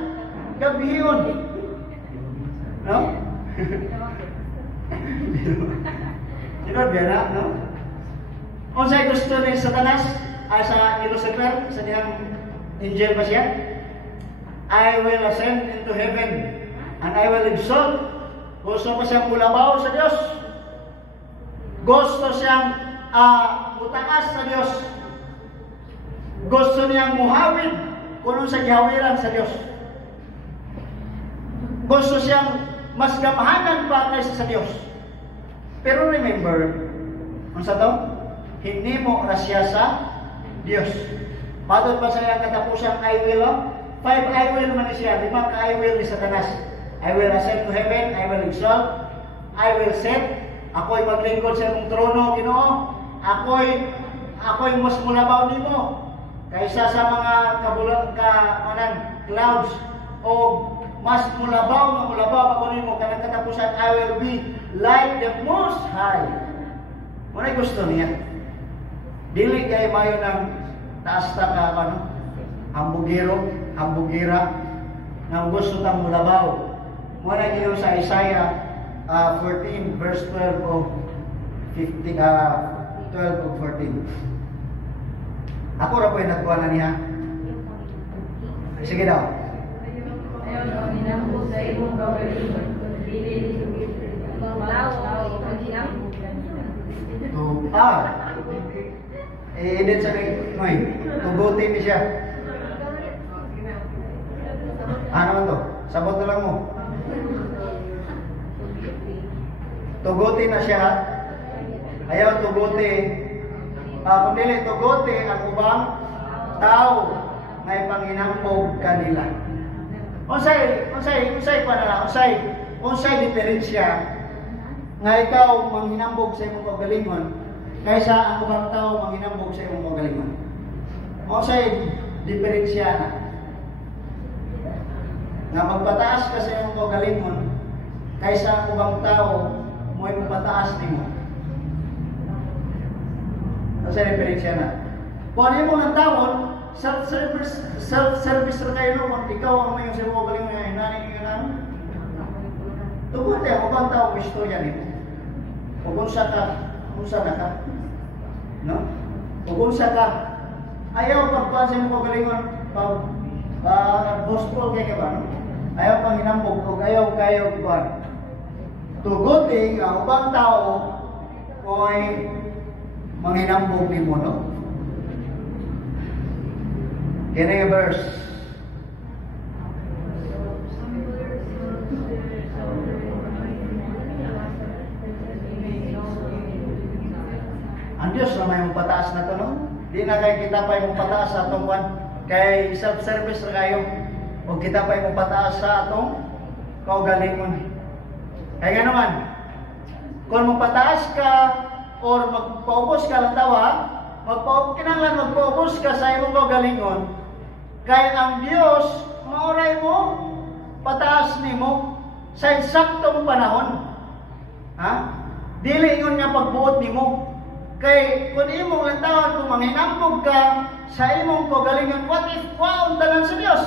gabiyon. No? Sinod ba na, no? Kung sa'y gusto ni Satanas, sa ni Lucifer, sa niyang angel ba siya? I will ascend into heaven and I will exalt. Gusto pa siyang mulabaw sa Diyos. Gusto siyang mutaas sa Diyos. Gusto niyang muhawid kung sa gihawiran sa Diyos. Gusto siyang mas gamahanan pa kaysa sa Diyos. Pero remember, kung sa to, hindi mo na siya sa Diyos. Matod pa sa iyang katapusang I will, 5 I will man siya, 5 ka I will ni Satanas. I will ascend to heaven, I will exalt, I will set, ako'y maglingkod sa imong trono, Ginoo. Ako'y mas mulabaw nimo kaysa sa mga clouds o mas mulabaw ako nimo kanang katapusan. I will be like the Most High. Muna'y gusto niya. Dili kay mayo ng taas ta ka hambugira nang gusto tang mulabaw. Muna ginaw sa Isaiah 14 verse 12 of 12 of 14. Ako ra po nagkuha na niya. Sige daw. Ayaw na minambog sa imong kagalingon. Dili malaw ang hinambog. Edit sa Noy. Tugutin ni siya. Ano to? Sabot na lang mo. Tugutin na siya. Ayaw tugutin. Kung dili tugutin ang ubang tao ngay panginambog kanila. Unsay diferensya nga ikaw manghinambog sa imong kagalingon kaysa ang ubang tao manghinambog sa imong kagalingon. Unsay diferensya na? Nga magpataas ka sa imong kagalingon kaysa ang ubang tao mo magpataas nimo. Unsay diferensya na? Kung ano mo ng tawon, self-service ra kayo kung ikaw ang may sa imong kagalingon nga hinani nga tungkol tayo, kung tao ang istorya nito. Kung unsa na ka, no? Kung unsa ka, ayaw pagkuhan sa imong kagalingon, gospel kay ka ba, no? Ayaw pang hinambog, kung ayaw kayo kuhan. Tuguting ang ubang tao, ko'y manghinambog ni mo, no? Kaya verse. Ang Diyos na may mapataas na ito, no? Di na kayo kita pa yung mapataas sa atong kwan. Kay self-service na kayo. O kita pa yung mapataas sa atong kaugalingon. Kaya nga naman, kung mapataas ka or magpaubos ka lang tawa, kinanglan magpaubos ka sa imong kaugalingon, kaya ang Diyos, mauray mo, pataas nimo sa eksaktong panahon. Ha? Dili yun nga pagbuot nimo. Kay kung imong lantawan kung manghinambog ka sa imong kaugalingon, what if kwaon tanan sa Dios?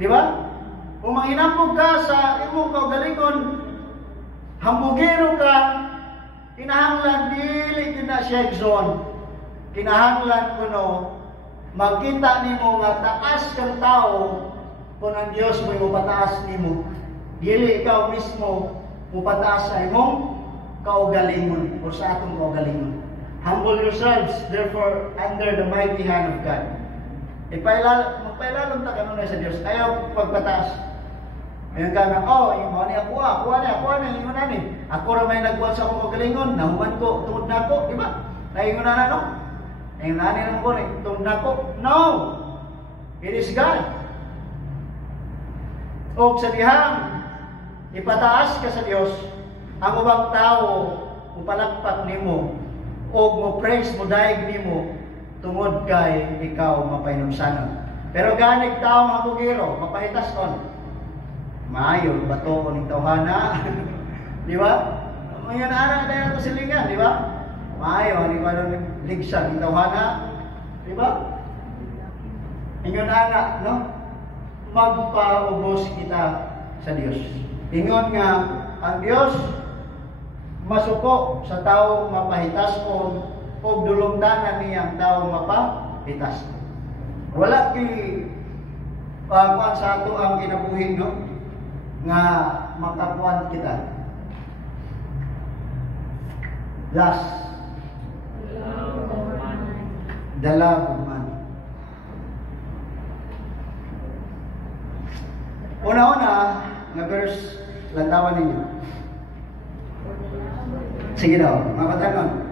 Di ba? Kung manghinambog ka sa imong kaugalingon, hambugero ka, kinahanglan dili gyud na siya zone. Kinahanglan kuno makita nimo nga taas kang tao kung ang Dios mo ipataas nimo. Dili ikaw mismo mupataas sa imong kaugalingon o sa atong kaugalingon. Humble yourselves, therefore, under the mighty hand of God. Magpailalong ta kanunay sa Dios. Ayaw pagpataas. Ayun ka na, yung mga ni ako yung mga ni. Ako ra may nagbuhat sa akong kaugalingon, nahuman ko, tungod na ako, di ba? Naingon na no? Naingon na ng ko, tungod na ako. No! It is God. O sa dihang, ipataas ka sa Dios, ang ubang tao, upalakpak nimo, o mo praise mo daig nimo, tungod kay ikaw mapainumsanon. Pero ganig tao mga bugiro, mapahitas kon. Maayo, bato ko ning tawhana. Di ba? Ngayon ana na yung silingan, di ba? Maayo, di ba nung ligsa ning tawhana? Di ba? Ingon ana, no? Magpaubos kita sa Dios. Ingon nga, ang Dios masuko sa tao mapahitas o dulongdanan niya ang tao mapahitas. Wala ki kuan sa ato ang kinabuhi no nga makakuan kita. Last, the love of money. Una-una nga verse lantawan ninyo. Sige daw, makatanong.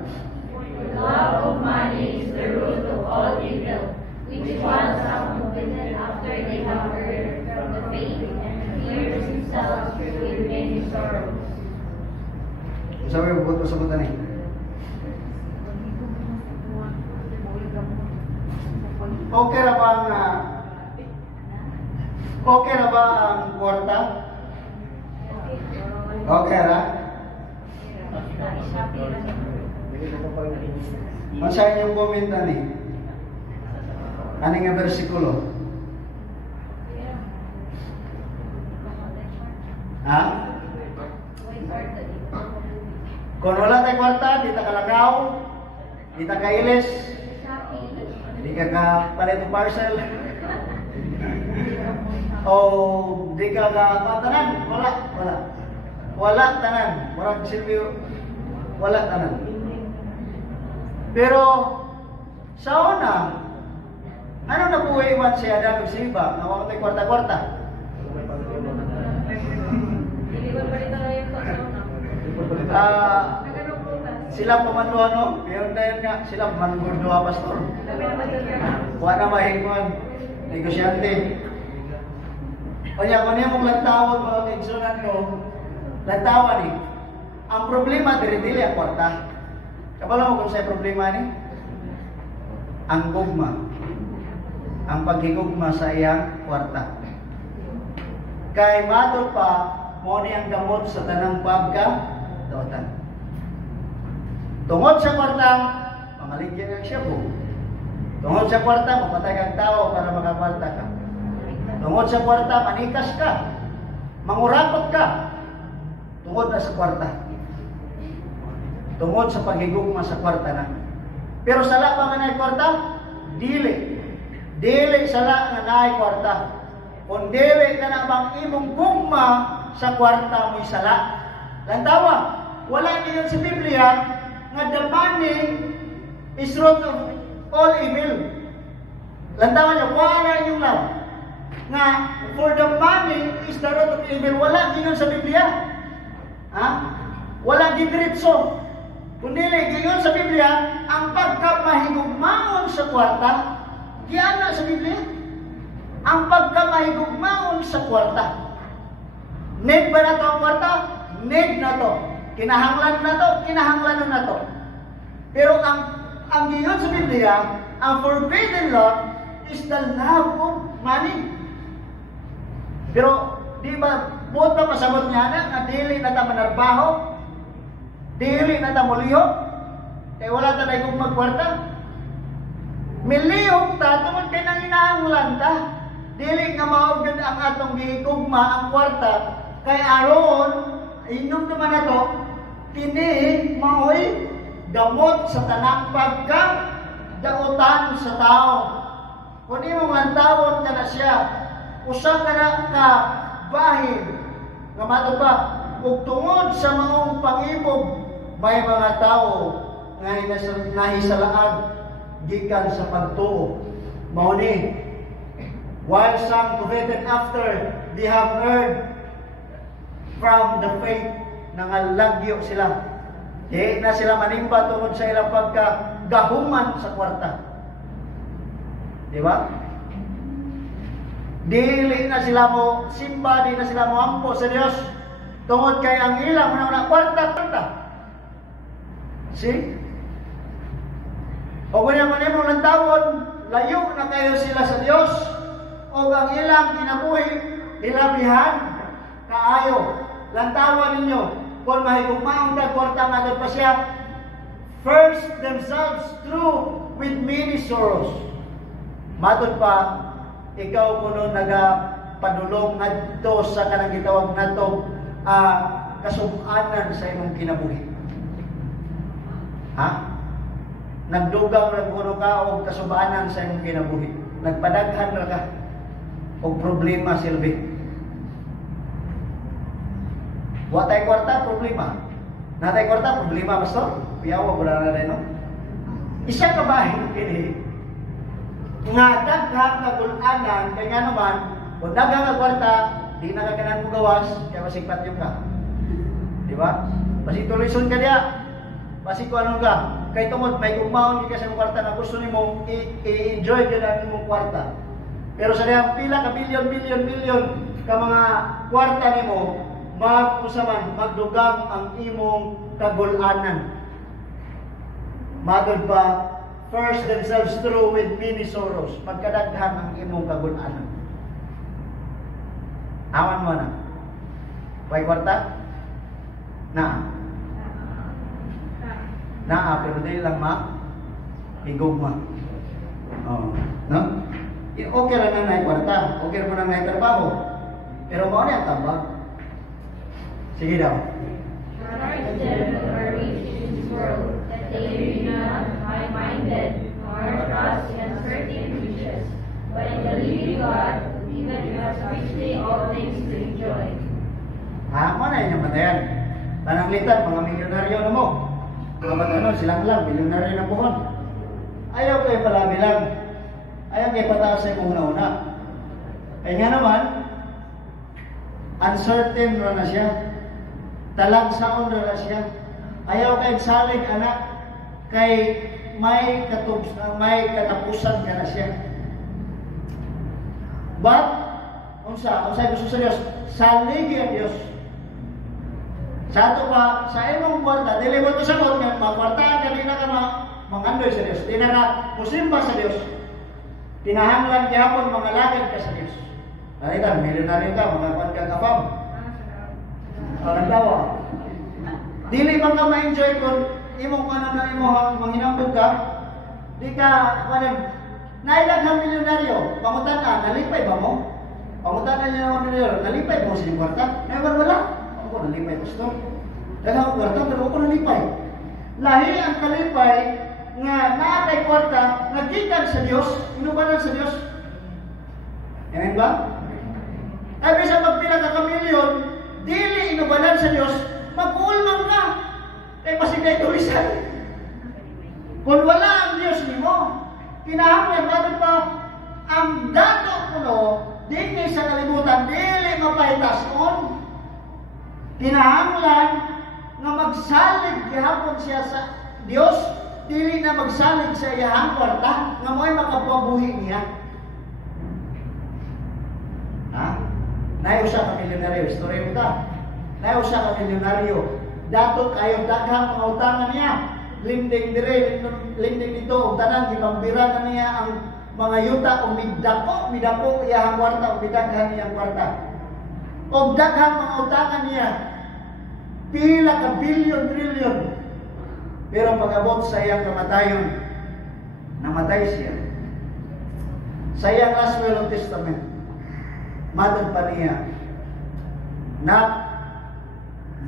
The love of money is the root of all evil, which one some committed after they have heard from the faith and fears themselves with many sorrows. Sabi mo buto sa buta ni. Okay na ba ang kwarta? Okay ra? Masahin yung comment na ni. Ano nga versikulo? Ha? Kung wala tayong kwarta, di ta kalagaw, di ta kailis, di ka palit ng parcel, o di ka tanan, wala tanan, murag silbiyo, wala tanan. Pero sa una, ano na buhay man si Adan o si Eva, na wala tayong kwarta-kwarta? Sila pamanduhan no? Meron tayo nga, sila manggurduha pastor. Kuha na mahingwan, negosyante. Kanya, kung niya mong lantawag mga kaigsunan ko, lantawan ni. Ang problema, dili ang kwarta. Kapala mo kung sa'yo problema ni? Ang gugma. Ang paghigugma sa iyang kwarta. Kay matod pa, mo ni ang gamot sa tanang pagka-dotan. Tungod sa kwarta, mamaligyan ang siya po. Tungod sa kwarta, mapatay kang tao para makakwarta ka. Tungod sa kwarta, manikas ka. Mangurakot ka. Tungod na sa kwarta. Tungod sa paghigugma sa kwarta na. Pero sala pa nga na kwarta? Dili. Dili sala nga na kwarta. Kung dili ka na bang imong gugma sa kwarta mo'y sala. Lantawa, wala niyon sa Biblia nga the money is root of all evil. Lantawa niyo, wala yung love. Nga, for the money is the root of evil. Wala niyon sa Biblia. Ha? Wala diretso. Kung dili, giyon sa Biblia, ang pagkamahigugmaon sa kwarta, giana sa Biblia. Ang pagkamahigugmaon sa kwarta. Need ba na to ang kwarta? Need na to. Kinahanglan na to, kinahanglan na to. Pero ang giyon sa Biblia, ang forbidden law is the love of money. Pero, di ba, buot na pasabot niya na dili na ta manarbaho, dili na ta muliho, kaya wala ta na magkwarta. Miliyong ta, tungod kay nang inaanglan ta, dili nga maugad ang atong gihigugma ang kwarta, kay aron, inom naman na to, kini maoy gamot sa tanang pagkadautan sa tao. Kung imong lantawon ka na siya, usang ka na ka bahin, nga mato ba, ug tungod sa maong pangibog, may mga tao nga nahisalaag gikan sa pagtuo. Mao ni, while some coveted after they have heard from the faith, nangalagyo sila. Di na sila manimba tungod sa ilang pagkagahuman sa kwarta. Di ba? Dili na sila mo simba, di na sila mo ampo sa Dios tungod kay ang ilang mga kwarta. See? O kung yung manimong lantawon, layo na kayo sila sa Dios, o ang ilang kinabuhi, ilabihan, kaayo. Lantawan ninyo, kung mahigugmaong kwarta natin pa siya, first themselves through with many sorrows. Matod pa, ikaw kuno nagapadulong ngadto sa kanang gitawag nato kasub-anan sa imong kinabuhi. Ha? Nagdugang na kuno ka og kasub-anan sa imong kinabuhi. Nagpadaghan ra ka og problema silbi. Wa tay kwarta problema. Natay kwarta problema pastor. Piyawa ko na rin no. Isa ka ba kini? Nga daghang kagul-anan kay nga naman kung daghang nga kwarta di na kaganan mo gawas kaya masigpat yung ka. Di ba? Basi tuloy-sun ka diya. Basi ko anong ka. Kay tungod may kumaon ka sa kwarta na gusto nimo i-enjoy ka na imong kwarta. Pero sa diya pila ka bilyon ka mga kwarta nimo mag-usaman, magdugang ang imong kagul-anan. Magod pa, first themselves through with many sorrows. Magkadaghan ang imong kagul-anan. Awan mo na. May kwarta? Na. Pero di lang higugma. Oh, no? Okay lang na may kwarta. Okay mo na may trabaho. Pero mo na ang tambak. Sige daw. Charge them who are rich in this world, that they be not high-minded, nor trust in uncertain riches, but in the living God, even who has richly all things to enjoy. Mo na yung matayan. Pananglitan, mga milyonaryo na mo. Mga silang lang, milyonaryo na buhon. Ayaw kayo palami lang. Ayaw kayo pataas sa imong una-una. Kaya nga naman, uncertain na siya. Talagsaon na siya. Ayaw kay salig anak kay may katapusan ka na siya. But unsa gusto sa Dios? Saligi ang Dios. Sa ato pa sa imong kwarta, dili mo to sagot nga makwarta ka di na ka mangandoy sa Dios. Di na ka musimba sa Dios. Tinahanglan gyapon mga lagad ka sa Dios. Nakita, milyonaryo ka, mga kwan ka kafam. Tawa. Dili man ka ma-enjoy kung imong ano na imong manghinambog ka. Di ka nailaghang milyonaryo, pangutan na, nalipay ba mo? Pangutan na niya ng milyonaryo, nalipay mo sa iyong kwarta? Ngayon wala. Ako nalipay, pastor. Daghang ang kwarta, pero ako nalipay. Lahi ang kalipay nga naatay kwarta, nagkitag sa Dios, inubanan sa Dios. Amen ba? Ay bisa magpila ka kamilyon, dili inubanan sa Dios, mag-ulman ka. Kaya pasigay tulisan. Kung wala ang Diyos nimo, kinahanglan bakit pa ang dato kuno, di kay sa kalibutan, dili mapahitason. Kinahanglan nga magsalig gihapon siya sa Dios, dili na magsalig sa iyang kwarta, nga mo'y makapabuhi niya. Ha? Naiusa ka milyonaryo, istorya mo ta. Naiusa ka milyonaryo, dato kayo daghang mga utangan niya. Linding dire, linding dito, tanan, gipambira na niya ang mga yuta, o midako, iyang kwarta, o midaghan niyang kwarta. O daghang mga utangan niya, pila ka bilyon-trilyon. Pero pag-abot sa iyang kamatayon, namatay siya. Sa iyang last will of testament, matod pa niya, not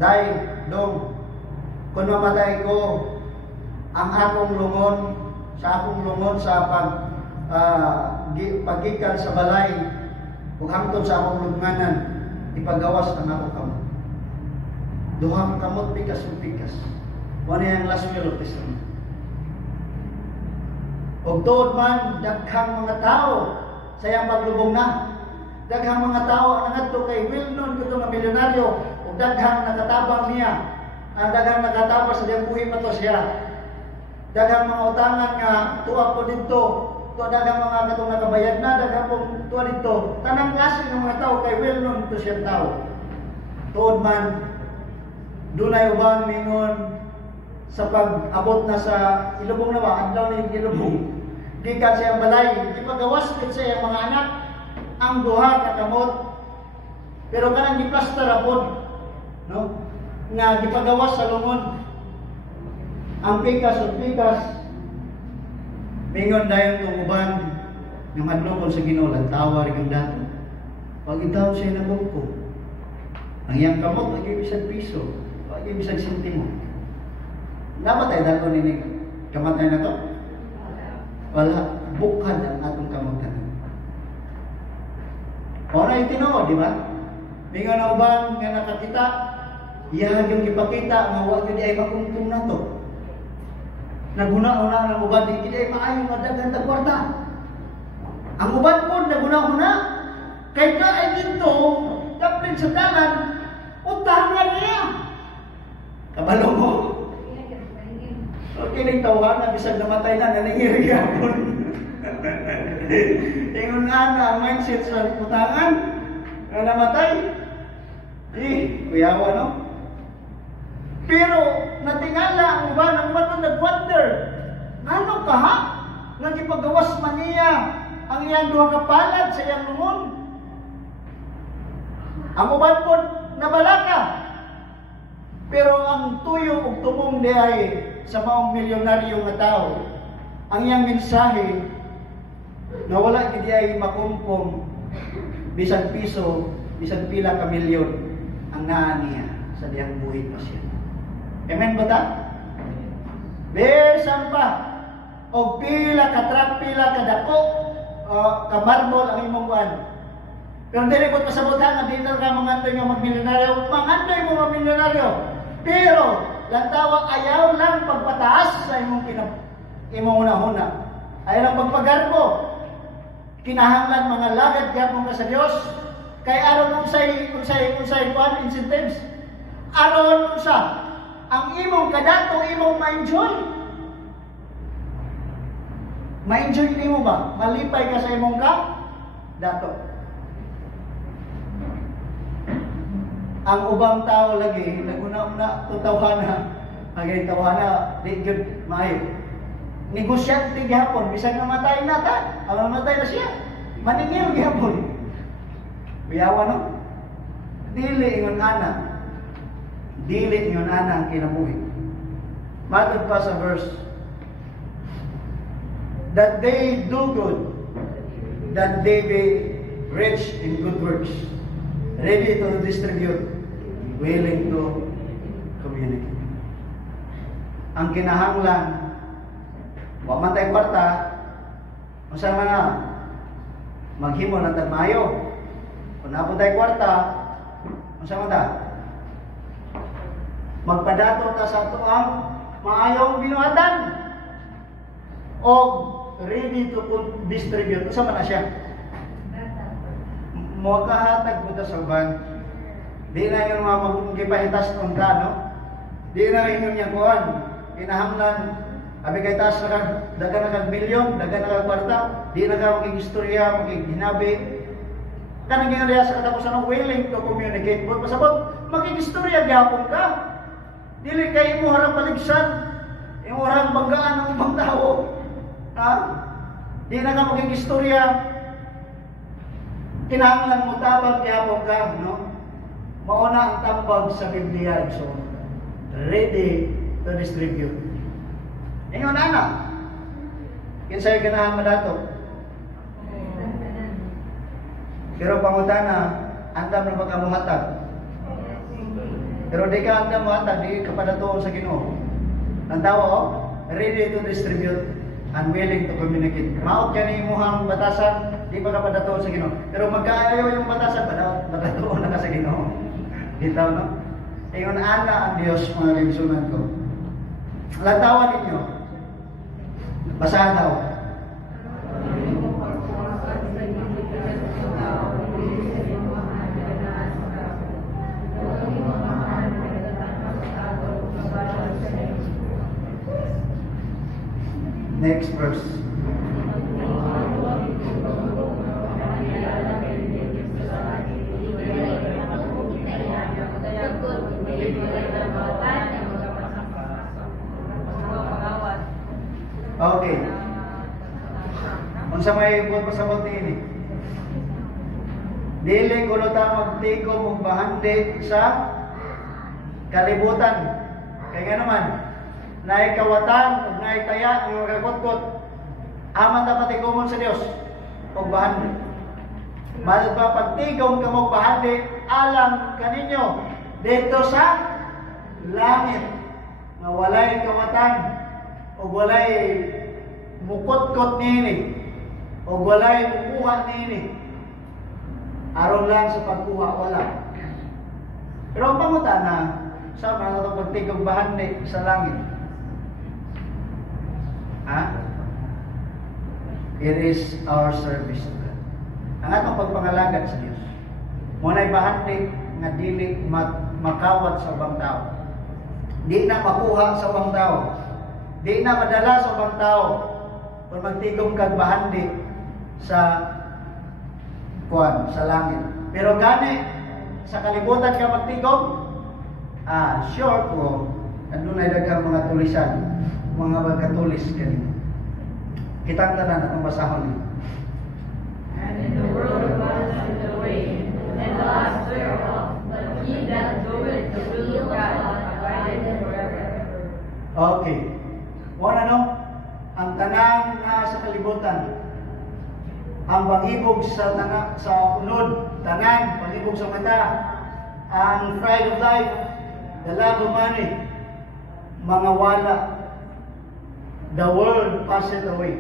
die long, kung mamatay ko, ang akong lungon sa paggikan sa balay, ug hangtod sa akong lugnanan, ipagawas ang akong kamot. Duha ka kamot, pikas ug pikas. Mao ni ang last will of testament. Og tuod man daghang mga tao sa iyang paglubong na. Daghang mga tao ang nangadto kay well-known kuto nga milyonaryo ug daghang nakatabang niya. Ang daghang nakatabang sa diyang buhi pa to siya. Daghang mga utangan nga tuwa po dito. Daghang mga katong nakabayad na, daghang po tuwa dito. Tanang klase ng mga tao kay well-known to siya tao. Tuod man dunay ubang mingon sa pag-abot na sa ilubong na ba, adlaw na ilubong. Gikan siya balay, ipagawas gid sa iyang mga anak ang duha ka kamot. Pero kanang giplaster apod, no? Nga gipagawas sa lungon. Ang pikas ug pikas mingon dayon tong uban nga madlokon sa Ginoo lang tawa ring dato. Pag itaw siya nagungko. Ang iyang kamot lagi bisag piso. Pag ibisag sentimo. Namatay dako ni kamatay na to? Wala. Bukad ang atong kamutan. Ora itinuod, di ba? Mingon na uban nga nakakita, iyang yung ipakita nga wa gyud ay makungtong nato. Naguna-una ang uban di kay maayo nga daghan ta kwarta. Ang uban po naguna-una kay ka ay dito daplin sa dalan utahan niya. Kabalo mo. Okay, ning tawanan bisag namatay na naningiri gyapon. Ingon ana ang mindset sa utangan nga namatay. Kuyawa no. Pero natingala ang uban ang mato nag-wonder. Ano ka ha? Nagipagawas man niya ang iyang duha ka palad sa iyang lungon. Ang uban po nabalaka. Pero ang tuyo ug tumong diay sa maong milyonaryo nga tao, ang iyang mensahe na wala gid ay makumpong bisan piso, bisan pila ka milyon ang naa niya sa diyang buhit pa siya. Amen ba ta? Bisan pa og pila ka truck, pila ka dako, ka marmol ang imong kuan. Pero dili ko pasabutan nga di na ka mangandoy nga magmilyonaryo, mangandoy mo nga milyonaryo. Pero lantawa ayaw lang pagpataas sa imong una-una. Ayaw lang pagpagarbo. Kinahanglan mga lagad gyapon ka sa Dios. Kay aron unsay kuan incentives. Aron unsa ang imong kadato imong ma-enjoy. Ma-enjoy nimo ba? Malipay ka sa imong dato. Ang ubang tao lagi naguna-una tutawana, agay tawana di gyud maayo. Negosyante gyapon bisan namatay na ta, ang namatay na siya. Maningil gyapon. Biyawa no? Dili ingon ana. Dili ingon ana ang kinabuhi. Matod pa sa verse that they do good, that they be rich in good works, ready to distribute, willing to communicate. Ang kinahanglan, wa man tay kwarta, unsa man na maghimo ng tagmayo. Kung napon tay kwarta, unsa man ta? Magpadato ta sa ato ang maayong binuhatan o ready to distribute. Unsa man na siya? Mo kahatag mo sa uban. Di na yung mga magkipahitas ng no? Di na rin yung kuhan. Kinahanglan, kami kay taas na daga na kag milyon, daga na kag kwarta, di na ka maging istorya, maging hinabi. Kanang ginariya sa katapusan ng willing to communicate. Kung pasabot, maging istorya gyapon ka. Dili kay imo harang paligsan, imo harang banggaan ng ibang tao. Ha? Di na ka maging istorya. Kinahanglan mo tabang gyapon ka, no? Mauna ang tambag sa Biblia, so ready to distribute. Ingon ana. Kinsay ganahan madato? Pero pangutana, andam na pagkamuhatag. Pero di ka ang damuatan, di ka padatuon sa Ginoo. Ang tao, ready to distribute and willing to communicate. Maot yan yung imuhang batasan, di pa ka padatuon sa Ginoo. Pero magkaayaw yung batasan, padatuon na ka sa Ginoo. Ditaw, no? Ingon ana ang Diyos, mga kaibigan ko. Lantawan ninyo. Basahan daw. Next verse. Okay. Unsa may buot pasabot ini? Dili kuno ta magtigom og bahandi sa kalibutan. Kaya nga naman, naay kawatan ug naay taya nga kagkutkot. Aman ta patigomon sa Dios og bahandi. Mahal pa pagtigom ka mo bahandi alang kaninyo dito sa langit nga walay kawatan o walay mukot-kot nini o walay mukuha nini aron lang sa pagkuha wala. Pero ang pangutana sa mga pagtigong bahandi sa langit, it is our service to God. Ang atong pagpangalagad sa Dios muna'y bahandi nga dili makawat sa ubang tao, di na makuha sa ubang tao, di na madala sa ubang tao kung magtigom kag bahandi sa kuan sa langit. Pero gani sa kalibutan ka magtigom, sure ko andun ay daghang mga tulisan, mga magkatulis kanimo. Kitang tanan atong basahon ni. And in the world was the way, and the last thereof, but he that doeth the will of God abideth forever. Okay. Ang tanan na sa kalibutan, ang panghibog sa unod, tanan, panghibog sa mata, ang pride of life, the love of money, mga wala. The world passeth away.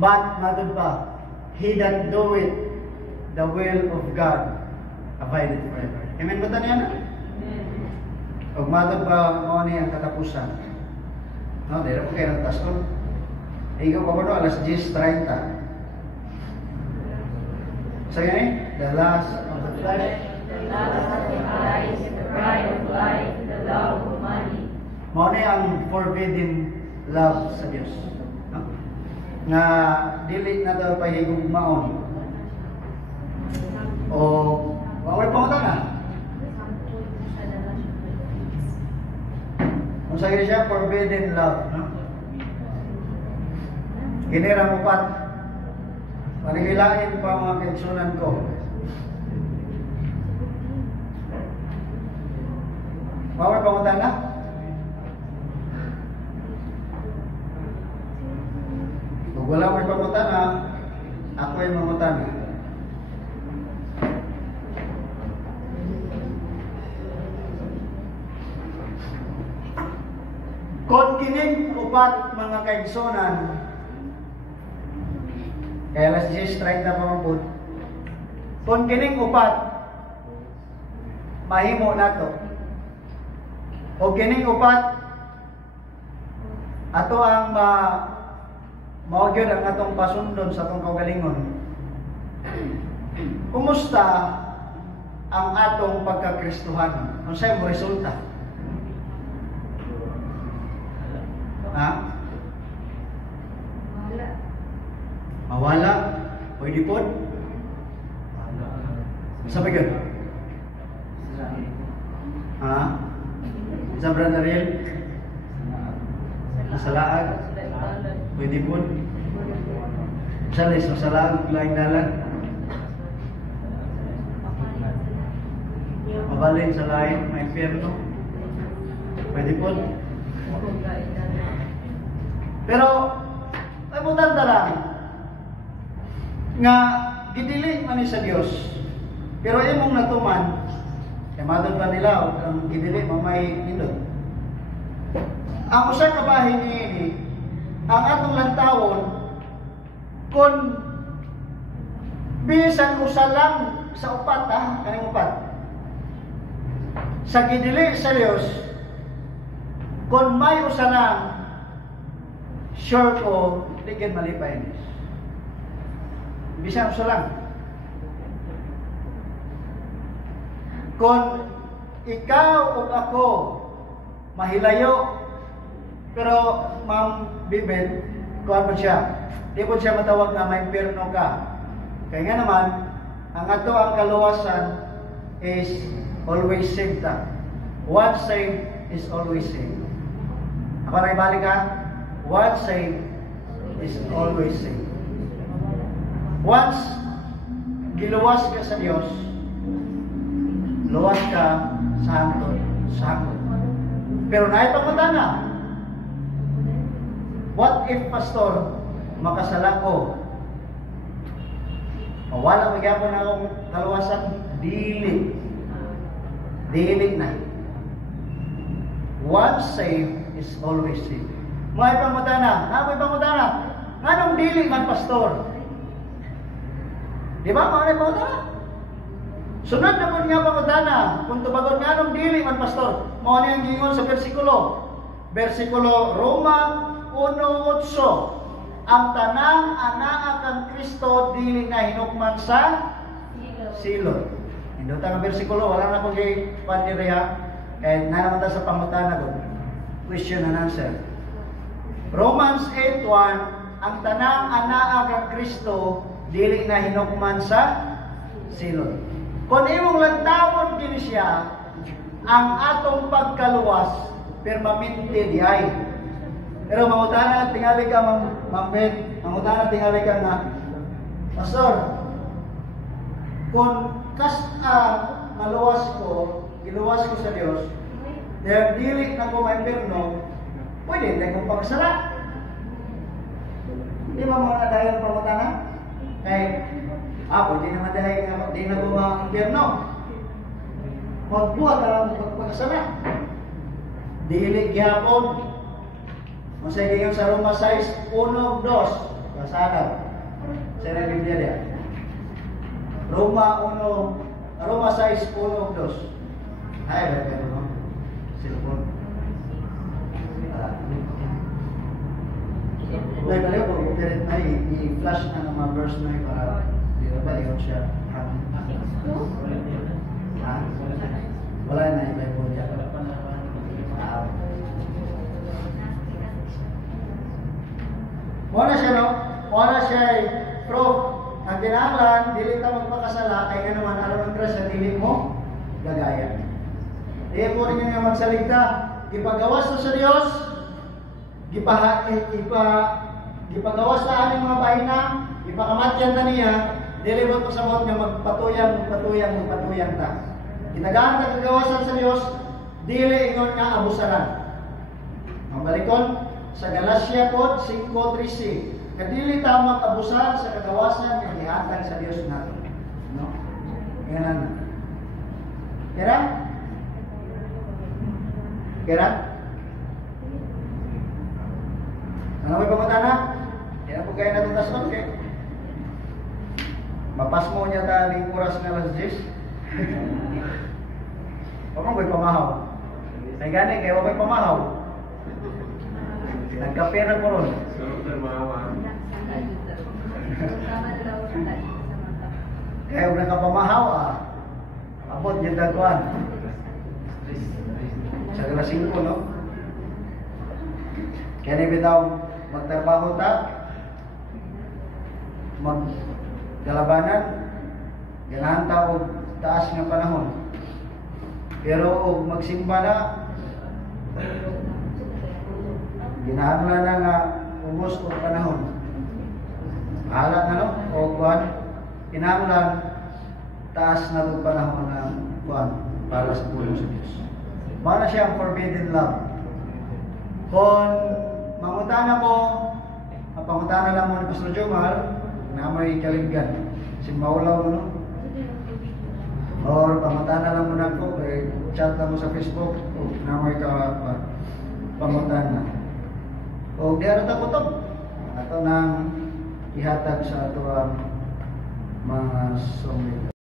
But, madod pa, he that doeth the will of God abideth forever. Amen ba taniya na? O madod pa, mo ni ang katapusan. No, dito po kayo ng tason. Ikaw pa ba alas 10:30. So yan the last of the flesh. The lust of the eyes, the pride of life, the love of money. Mao ni ang forbidden love sa Dios. No? Nga dili na daw pahigugmaon. O wala pa na. Kung sa siya, forbidden love. No? Ginirang upat. Panigilain pa mga pensunan ko. Bawal pangutan na? Kung wala may pangutan na, ako ay mangutan na. Kung kining upat mga kaigsonan, kaya alas 10:30 na pamabot, kung kining upat, mahimo na to. O kining upat, ato ang maugyod ang atong pasundon sa atong kaugalingon. Kumusta ang atong pagkakristuhan? Kung sa'yo mo resulta? Mawala? Pwede po? Sabi ka? Sa Brother Riel? Masalaag? Pwede po? Salis, masalaag, laing dalan? Mabalin sa lain, may impyerno? Pwede po? Pero, ay mutanda lang nga gidili man ni sa Dios. Pero imong natuman, Kaya matod pa nila, ang gidili, mamay nindot. Ang usa ka bahin niini, ang atong lantawon, kung bisan usa lang sa upat, kaning upat, sa gidili sa Dios, kung may usa lang, sure ko, di gid malipay ni. Bisan usa lang. Kung ikaw o ako mahilayo, pero Ma'am Bibel, kuha mo siya. Di po siya matawag na may impyerno ka. Kaya nga naman, ang ato ang kaluwasan is always saved ta. Once saved is always saved. Ako na ibalik ka? Once saved is always saved. Once giluwas ka sa Diyos, luwas ka sa hangtod, sa hangtod. Pero naipagmatana, what if, Pastor, makasala ko? Wala magyapon na akong kaluwasan, dili. Dili na. Once saved is always saved. May pangutana, may pangutana. Nganong dili man, Pastor? Di ba? Mga pangutana? Sunod na po nga pangutana. Kung tubagon nganong dili man, Pastor, mo ang gingon sa bersikulo. Bersikulo Roma 1:8. Ang tanang anaa kang Kristo dili na hinukman sa silot. Hinduta nga bersikulo, wala na kong pandiriha. Kaya nanaman ta sa pangutana ko. Question and answer. Romans 8:1, ang tanang anaa kang Kristo dili na hinukman sa silot. Kung imong lantawon kini siya, ang atong pagkaluwas permanente diay. Pero mangutana tingali ka, Ma'am Ben, mangutana tingali ka nga, Pastor, kung maluwas ko, giluwas ko sa Dios, dahil dili na ko ma-impierno, pwede na kong pagsala. Di ba mga dahil pangutana? Pwede naman dahil di na ko ma-impierno. Magbuhat alam mo pagsala. Dili gyapon. Masaya kayo sa Roma 6:1-2. Kasalan. Sa Biblia dia. Roma 6:1-2. Ay, pero no. Cellphone. Like kaya ko direct na i-flash na ng mga verse na para di na tayo siya. Wala na i-Bible niya. Wala siya, no? Wala siya proof. Ang kinahanglan, dili ta magpakasala, kaya nga naman, alam ang Diyos, sa dili mo, gagaya. Diyan po rin nga magsaligta. Ipagawas na sa Diyos, ipagawas na aning mga bahina, ipakamatyan na niya, dili mo sa mga magpatuyang ta. Kinagaan na kagawasan sa Diyos, dili ingon nga abusaran. Ang balikon, sa Galacia Code 5:13, kadili tamang abusan sa kagawasan nga gihatag sa Dios nato. No? Ngayon. Kira? Ano may pangutana? Kaya po kayo natong tasman kay mapas mo niya taling oras nga alas 10. Pamang ko'y pamahaw. May gani kayo may pamahaw. Nagkapera ko ron. Kaya wala ka pamahaw abot yung dagwan. Sa alas 5, no? Kaya nibitaw magtrabaho ta, maggalabanan, ganahan ta o taas ng panahon. Pero magsimba na, ginahanglan na nga umos o panahon. Bahala na, no? O kuhan, kinahanglan taas na itong panahon ng kuhan para sa tulong sa Diyos. Para siya ang forbidden love. Kung mangutana mo, ang pangutana lang mo ni Pastor Jomar, na may kaligyan. Si Maulaw mo, no? Or pangutana lang mo na ko, chat lang mo sa Facebook, na may pangutana. O di ano ta kutob? Ato nang ihatag sa ato ang mga sumil.